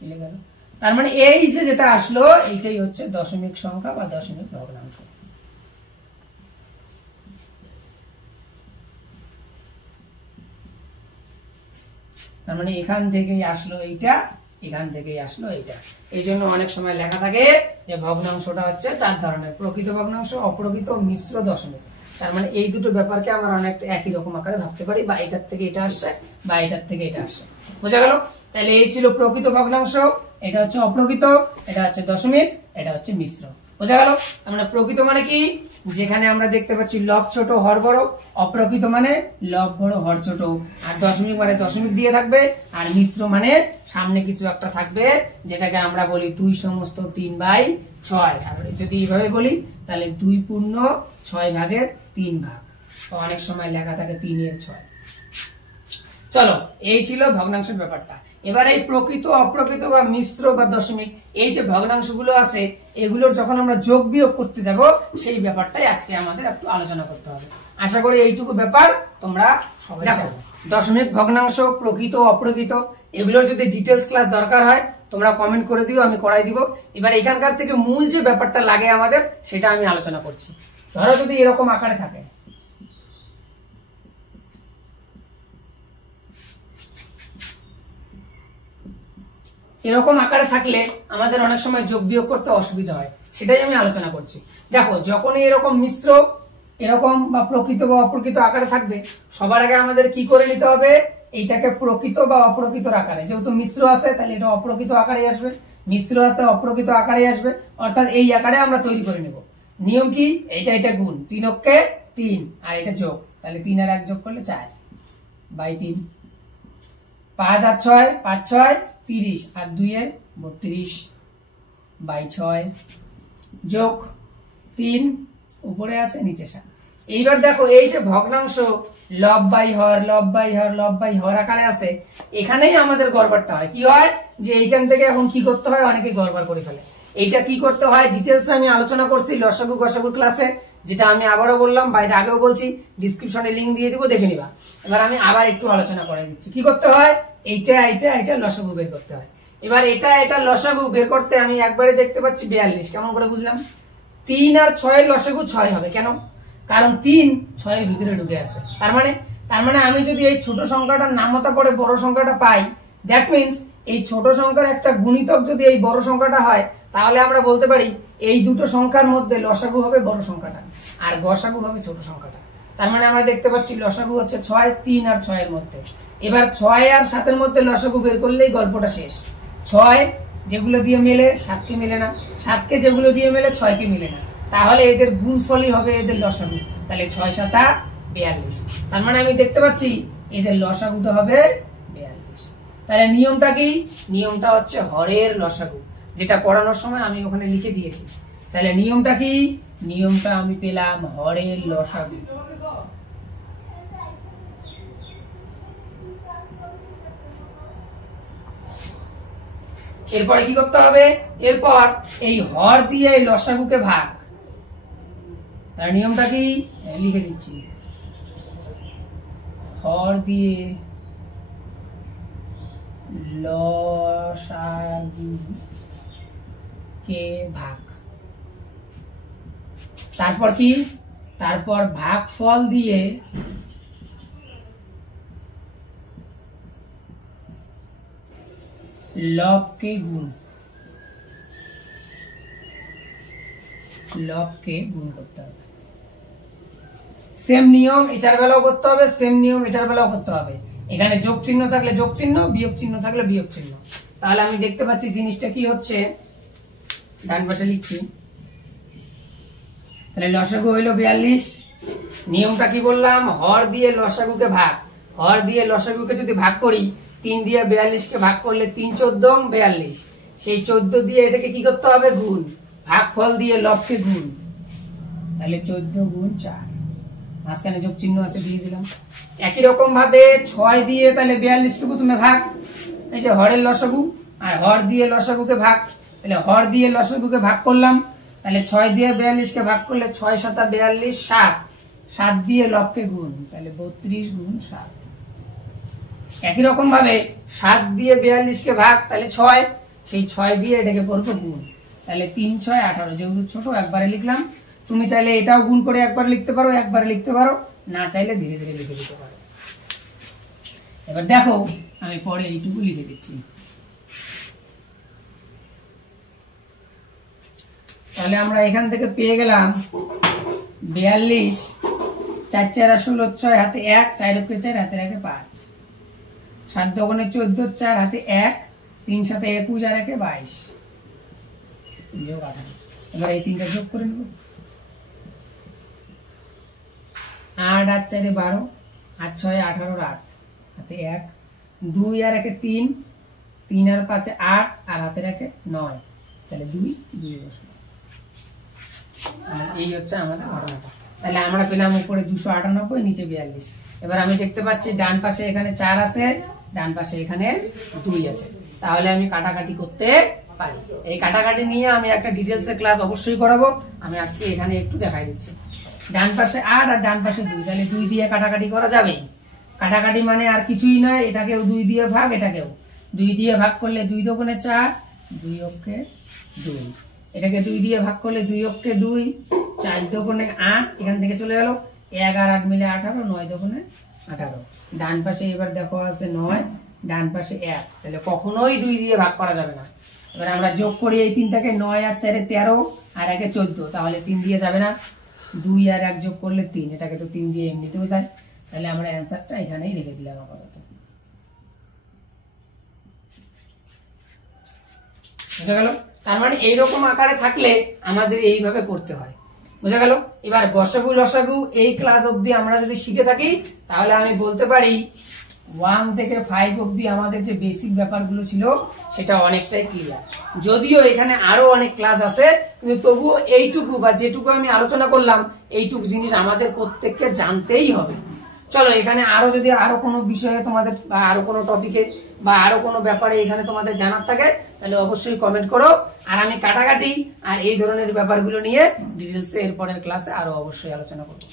মিলে গেল। তার মানে এই যে যেটা আসলো এইটাই হচ্ছে দশমিক সংখ্যা বা দশমিক ভগ্নাংশ। তার মানে এখান থেকেই আসলো এইটা, এখান থেকেই আসলো এইটা। এই জন্য অনেক সময় লেখা থাকে যে ভগ্নাংশটা হচ্ছে 4 ধরনের: প্রকৃত ভগ্নাংশ, অপ্রকৃত, মিশ্র, দশমিক। তার মানে এই দুটো ব্যাপারকে আমরা অনেকটা একই রকম আকারে ভাবতে পারি, বা এটার থেকে এটা আসছে বা এটার থেকে এটা আসছে। বোঝা গেল? তাহলে এই ছিল প্রকৃত ভগ্নাংশ, এটা হচ্ছে অপ্রকৃত, এটা হচ্ছে দশমিক, এটা হচ্ছে মিশ্র। বোঝা গেল? তার মানে প্রকৃত মানে কি? যেখানে আমরা দেখতে পাচ্ছি লব ছোট হর বড়, অপ্রকৃত মানে লব বড় হর ছোট, আর দশমিক মানে দশমিক দিয়ে থাকবে, আর মিশ্র মানে সামনে কিছু একটা থাকবে যেটাকে আমরা বলি 2/3/6। আর যদি এইভাবে বলি তাহলে 2/6 তো অনেক সময় লেখা থাকে 3/6। চলো, এই ছিল ভগ্নাংশের ব্যাপারটা। এবার এই প্রকৃত অপ্রকৃত বা মিশ্র বা দশমিক এই যে ভগ্নাংশগুলো আছে এগুলোর যখন আমরা যোগ বিয়োগ করতে যাব সেই ব্যাপারটাই আজকে আমাদের একটু আলোচনা করতে হবে। আশা করি এইটুকু ব্যাপার তোমরা সবাই জানো। দশমিক, ভগ্নাংশ, প্রকৃত অপ্রকৃত এগুলোর যদি ডিটেলস ক্লাস দরকার হয় তোমরা কমেন্ট করে দিও, আমি করাই দিব। এবার এখানকার থেকে মূল যে ব্যাপারটা লাগে আমাদের সেটা আমি আলোচনা করছি। ধরো যদি এরকম আকারে থাকে, এরকম আকারে থাকলে আমাদের অনেক সময় যোগ বিয়োগ করতে অসুবিধা হয়, সেটাই আমি আলোচনা করছি। দেখো, যখনই এরকম মিশ্র এরকম বা প্রকৃত বা অপ্রকৃত আকারে থাকবে সবার আগে আমাদের কি করে নিতে হবে, এইটাকে প্রকৃত বা অপ্রকৃত আকারে, যেহেতু মিশ্র আছে তাহলে এটা অপ্রকৃত আকারে আসবে, মিশ্র আছে অপ্রকৃত আকারে আসবে, অর্থাৎ এই আকারে আমরা তৈরি করে নেব। নিয়ম কি, এটা গুণ, 3 অক্ষে 3 আর এটা যোগ, তাহলে 3 আর 1 যোগ করলে 4/3, 5 আর 6 5×6 30 আর 2 32/6 যোগ 3 উপরে আছে নিচে 7। এইবার দেখো এই যে ভগ্নাংশ লব বাই হর লব বাই হর লব বাই হর আকারে আছে, এখানেই আমাদের গড়বারটা হয়। কি হয় যে এইখান থেকে এখন কি করতে হয়, অনেকে গড়বার করে ফেলে। এইটা কি করতে হয় ডিটেলস আমি আলোচনা করছি লসাগু গসাগু ক্লাসে, যেটা আমি আবারও বললাম, বাইরে আগেও বলছি, ডিসক্রিপশনে লিংক দিয়ে দিব, দেখে নিবা। এবার আমি আবার একটু আলোচনা করে দিচ্ছি। কি করতে হয়, এইটা লসাগু বের করতে হয়। এবার এটা লসাগু বের করতে আমি একবারে দেখতে পাচ্ছি 42। কেমন করে বুঝলাম, 3 আর 6 লসাগু 6 হবে। কেন, কারণ 3 6 এর ভিতরে ঢুকে আছে। তার মানে আমি যদি এই ছোট সংখ্যাটার নামতা পড়ে বড় সংখ্যাটা পাই, দ্যাট মিন্স এই ছোট সংখ্যার একটা গুণিতক যদি এই বড় সংখ্যাটা হয়, তাহলে আমরা বলতে পারি এই দুটো সংখ্যার মধ্যে লসাগু হবে বড় সংখ্যাটা আর গসাগু হবে ছোট সংখ্যাটা। তার মানে আমরা দেখতে পাচ্ছি লসাগু হচ্ছে 6, 3 আর 6 এর মধ্যে। এবার 6 আর 7 এর মধ্যে লসাগু বের করলেই গল্পটা শেষ। 6 যেগুলো দিয়ে মেলে 7 কে মেলে না, 7 কে যেগুলো দিয়ে মেলে 6 কে মেলে না, তাহলে এদের গুণফলই হবে এদের লসাগু। তাহলে 6 7 42। তার মানে আমি দেখতে পাচ্ছি এদের লসাগুটা হবে 42। তাহলে নিয়মটা কি, নিয়মটা হচ্ছে হরের লসাগু, যেটা পড়ানোর সময় আমি ওখানে লিখে দিয়েছি। তাহলে নিয়মটা কি, নিয়মটা আমি পেলাম হরের লসাগু। এরপরে কি করতে হবে, এরপর এই হর দিয়ে এই লসাগুকে ভাগ। তার নিয়মটা কি লিখে দিচ্ছি, হর দিয়ে লসাগুকে ভাগ। তারপর কি, তারপর ভাগফল দিয়ে লবকে গুণ, লবকে গুণ করতে হবে। সেম নিয়ম এটার বেলাও করতে হবে, সেম নিয়ম এটার বেলাও করতে হবে। এখানে যোগ চিহ্ন থাকলে যোগ চিহ্ন, বিয়োগ চিহ্ন থাকলে বিয়োগ চিহ্ন। তাহলে আমি দেখতে পাচ্ছি জিনিসটা কি হচ্ছে, ডান পাশে লিখছি। তাহলে লসাগু হইলো 42। নিয়মটা কি বললাম, হর দিয়ে লসাগুকে ভাগ। হর দিয়ে লসাগুকে যদি ভাগ করি, 3 দিয়ে 42 কে ভাগ করলে 3 14 42, সেই 14 দিয়ে এটাকে কি করতে হবে, গুণ। ভাগফল দিয়ে লবকে গুণ, তাহলে 14 গুণ 4, মাঝখানে যোগ চিহ্ন আছে দিয়ে দিলাম। একই রকম ভাবে 6 দিয়ে তাহলে 42 কে প্রথমে ভাগ, এই যে হরের লসাগু, আর হর দিয়ে লসাগুকে ভাগ। তাহলে হর দিয়ে লসাগুকে ভাগ করলাম, তাহলে 6 দিয়ে 42 কে ভাগ করলে 6 7 42 7, 7 দিয়ে লবকে গুণ, তাহলে 32 গুণ 7। একই রকম ভাবে 7 দিয়ে 42 কে ভাগ, তাহলে 6, সেই 6 দিয়ে এটাকে করবো গুণ, তাহলে 3 6 18। যেহেতু ছোট একবারে লিখলাম, তুমি চাইলে এটাও গুণ করে একবার লিখতে পারো, একবারে লিখতে পারো, না চাইলে ধীরে ধীরে লিখে দিতে পারো। এবার দেখো আমি পরে এইটুকু লিখে দিচ্ছি। তাহলে আমরা এখান থেকে পেয়ে গেলাম 42, 4 4 16 6 হাতে 1, 4 4 হাতে 1 5, 7 2 14 4 হাতে 1, 3 7 21 আর 1 22, যোগ 18। এবার এই তিনটা যোগ করে নেব। 8 আর 4 12, 8 6 18 8, হাতে 1, 2 আর 1 3, 3 আর 5 8, আর হাতে রাখে 9, তাহলে 2 2 বসবে। এই হচ্ছে আমাদের ঘটনাটা। তাহলে আমরা পেলাম উপরে 298, নিচে 42। এবার আমি দেখতে পাচ্ছি ডান পাশে এখানে 4 আছে, ডান পাশে এখানে 2 আছে, তাহলে আমি কাটাকাটি করতে পারি। এই কাটাকাটি নিয়ে আমি একটা ডিটেলসে ক্লাস অবশ্যই করাবো, আমি আজকে এখানে একটু দেখাই দিচ্ছি। ডান পাশে 8 আর ডান পাশে 2, তাহলে 2 দিয়ে কাটাকাটি করা যাবে। কাটাকাটি মানে আর কিছুই নয়, এটাকেও 2 দিয়ে ভাগ, এটাকেও 2 দিয়ে ভাগ করলে 2 দোকানে 4, 2 অক্ষে 2, এটাকে 2 দিয়ে ভাগ করলে 2 অক্ষে 2, 4 দোকানে 8, এখান থেকে চলে গেল 1 আর 8 মিলে 18, 9 দোকানে 18। ডান পাশে এবার দেখো আছে 9, ডান পাশে 1, তাহলে কখনোই 2 দিয়ে ভাগ করা যাবে না। এবার আমরা যোগ করি এই তিনটাকে, 9 আর 4 13, আর 1 14, তাহলে 3 দিয়ে যাবে না, 2 আর 1 যোগ করলে 3, এটাকে তো 3 দিয়ে এমনিতেও যায়, তাহলে আমরা অ্যান্সারটা এখানেই রেখে দিলাম আপাতত। বুঝা গেল? তার মানে এইরকম আকারে থাকলে আমাদের এইভাবে করতে হয়। বুঝা গেল? এবার গসাগু লসাগু এই ক্লাস অবধি আমরা যদি শিখে থাকি, তাহলে আমি বলতে পারি 1 থেকে 5 অবধি আমাদের যে বেসিক ব্যাপারগুলো ছিল সেটা অনেকটাই ক্লিয়ার। যদিও এখানে আরো অনেক ক্লাস আছে, কিন্তু তবুও এইটুকু বা যেটুকু আমি আলোচনা করলাম, এইটুকু জিনিস আমাদের প্রত্যেককে জানতেই হবে। চলো, এখানে আরো যদি আরো কোনো বিষয়ে তোমাদের বা আরো কোনো টপিকে বা আরো কোনো ব্যাপারে এখানে তোমাদের জানার থাকে, তাহলে অবশ্যই কমেন্ট করো, আর আমি কাটাকাটি আর এই ধরনের ব্যাপারগুলো নিয়ে ডিটেলসে এরপরের ক্লাসে আরো অবশ্যই আলোচনা করবো।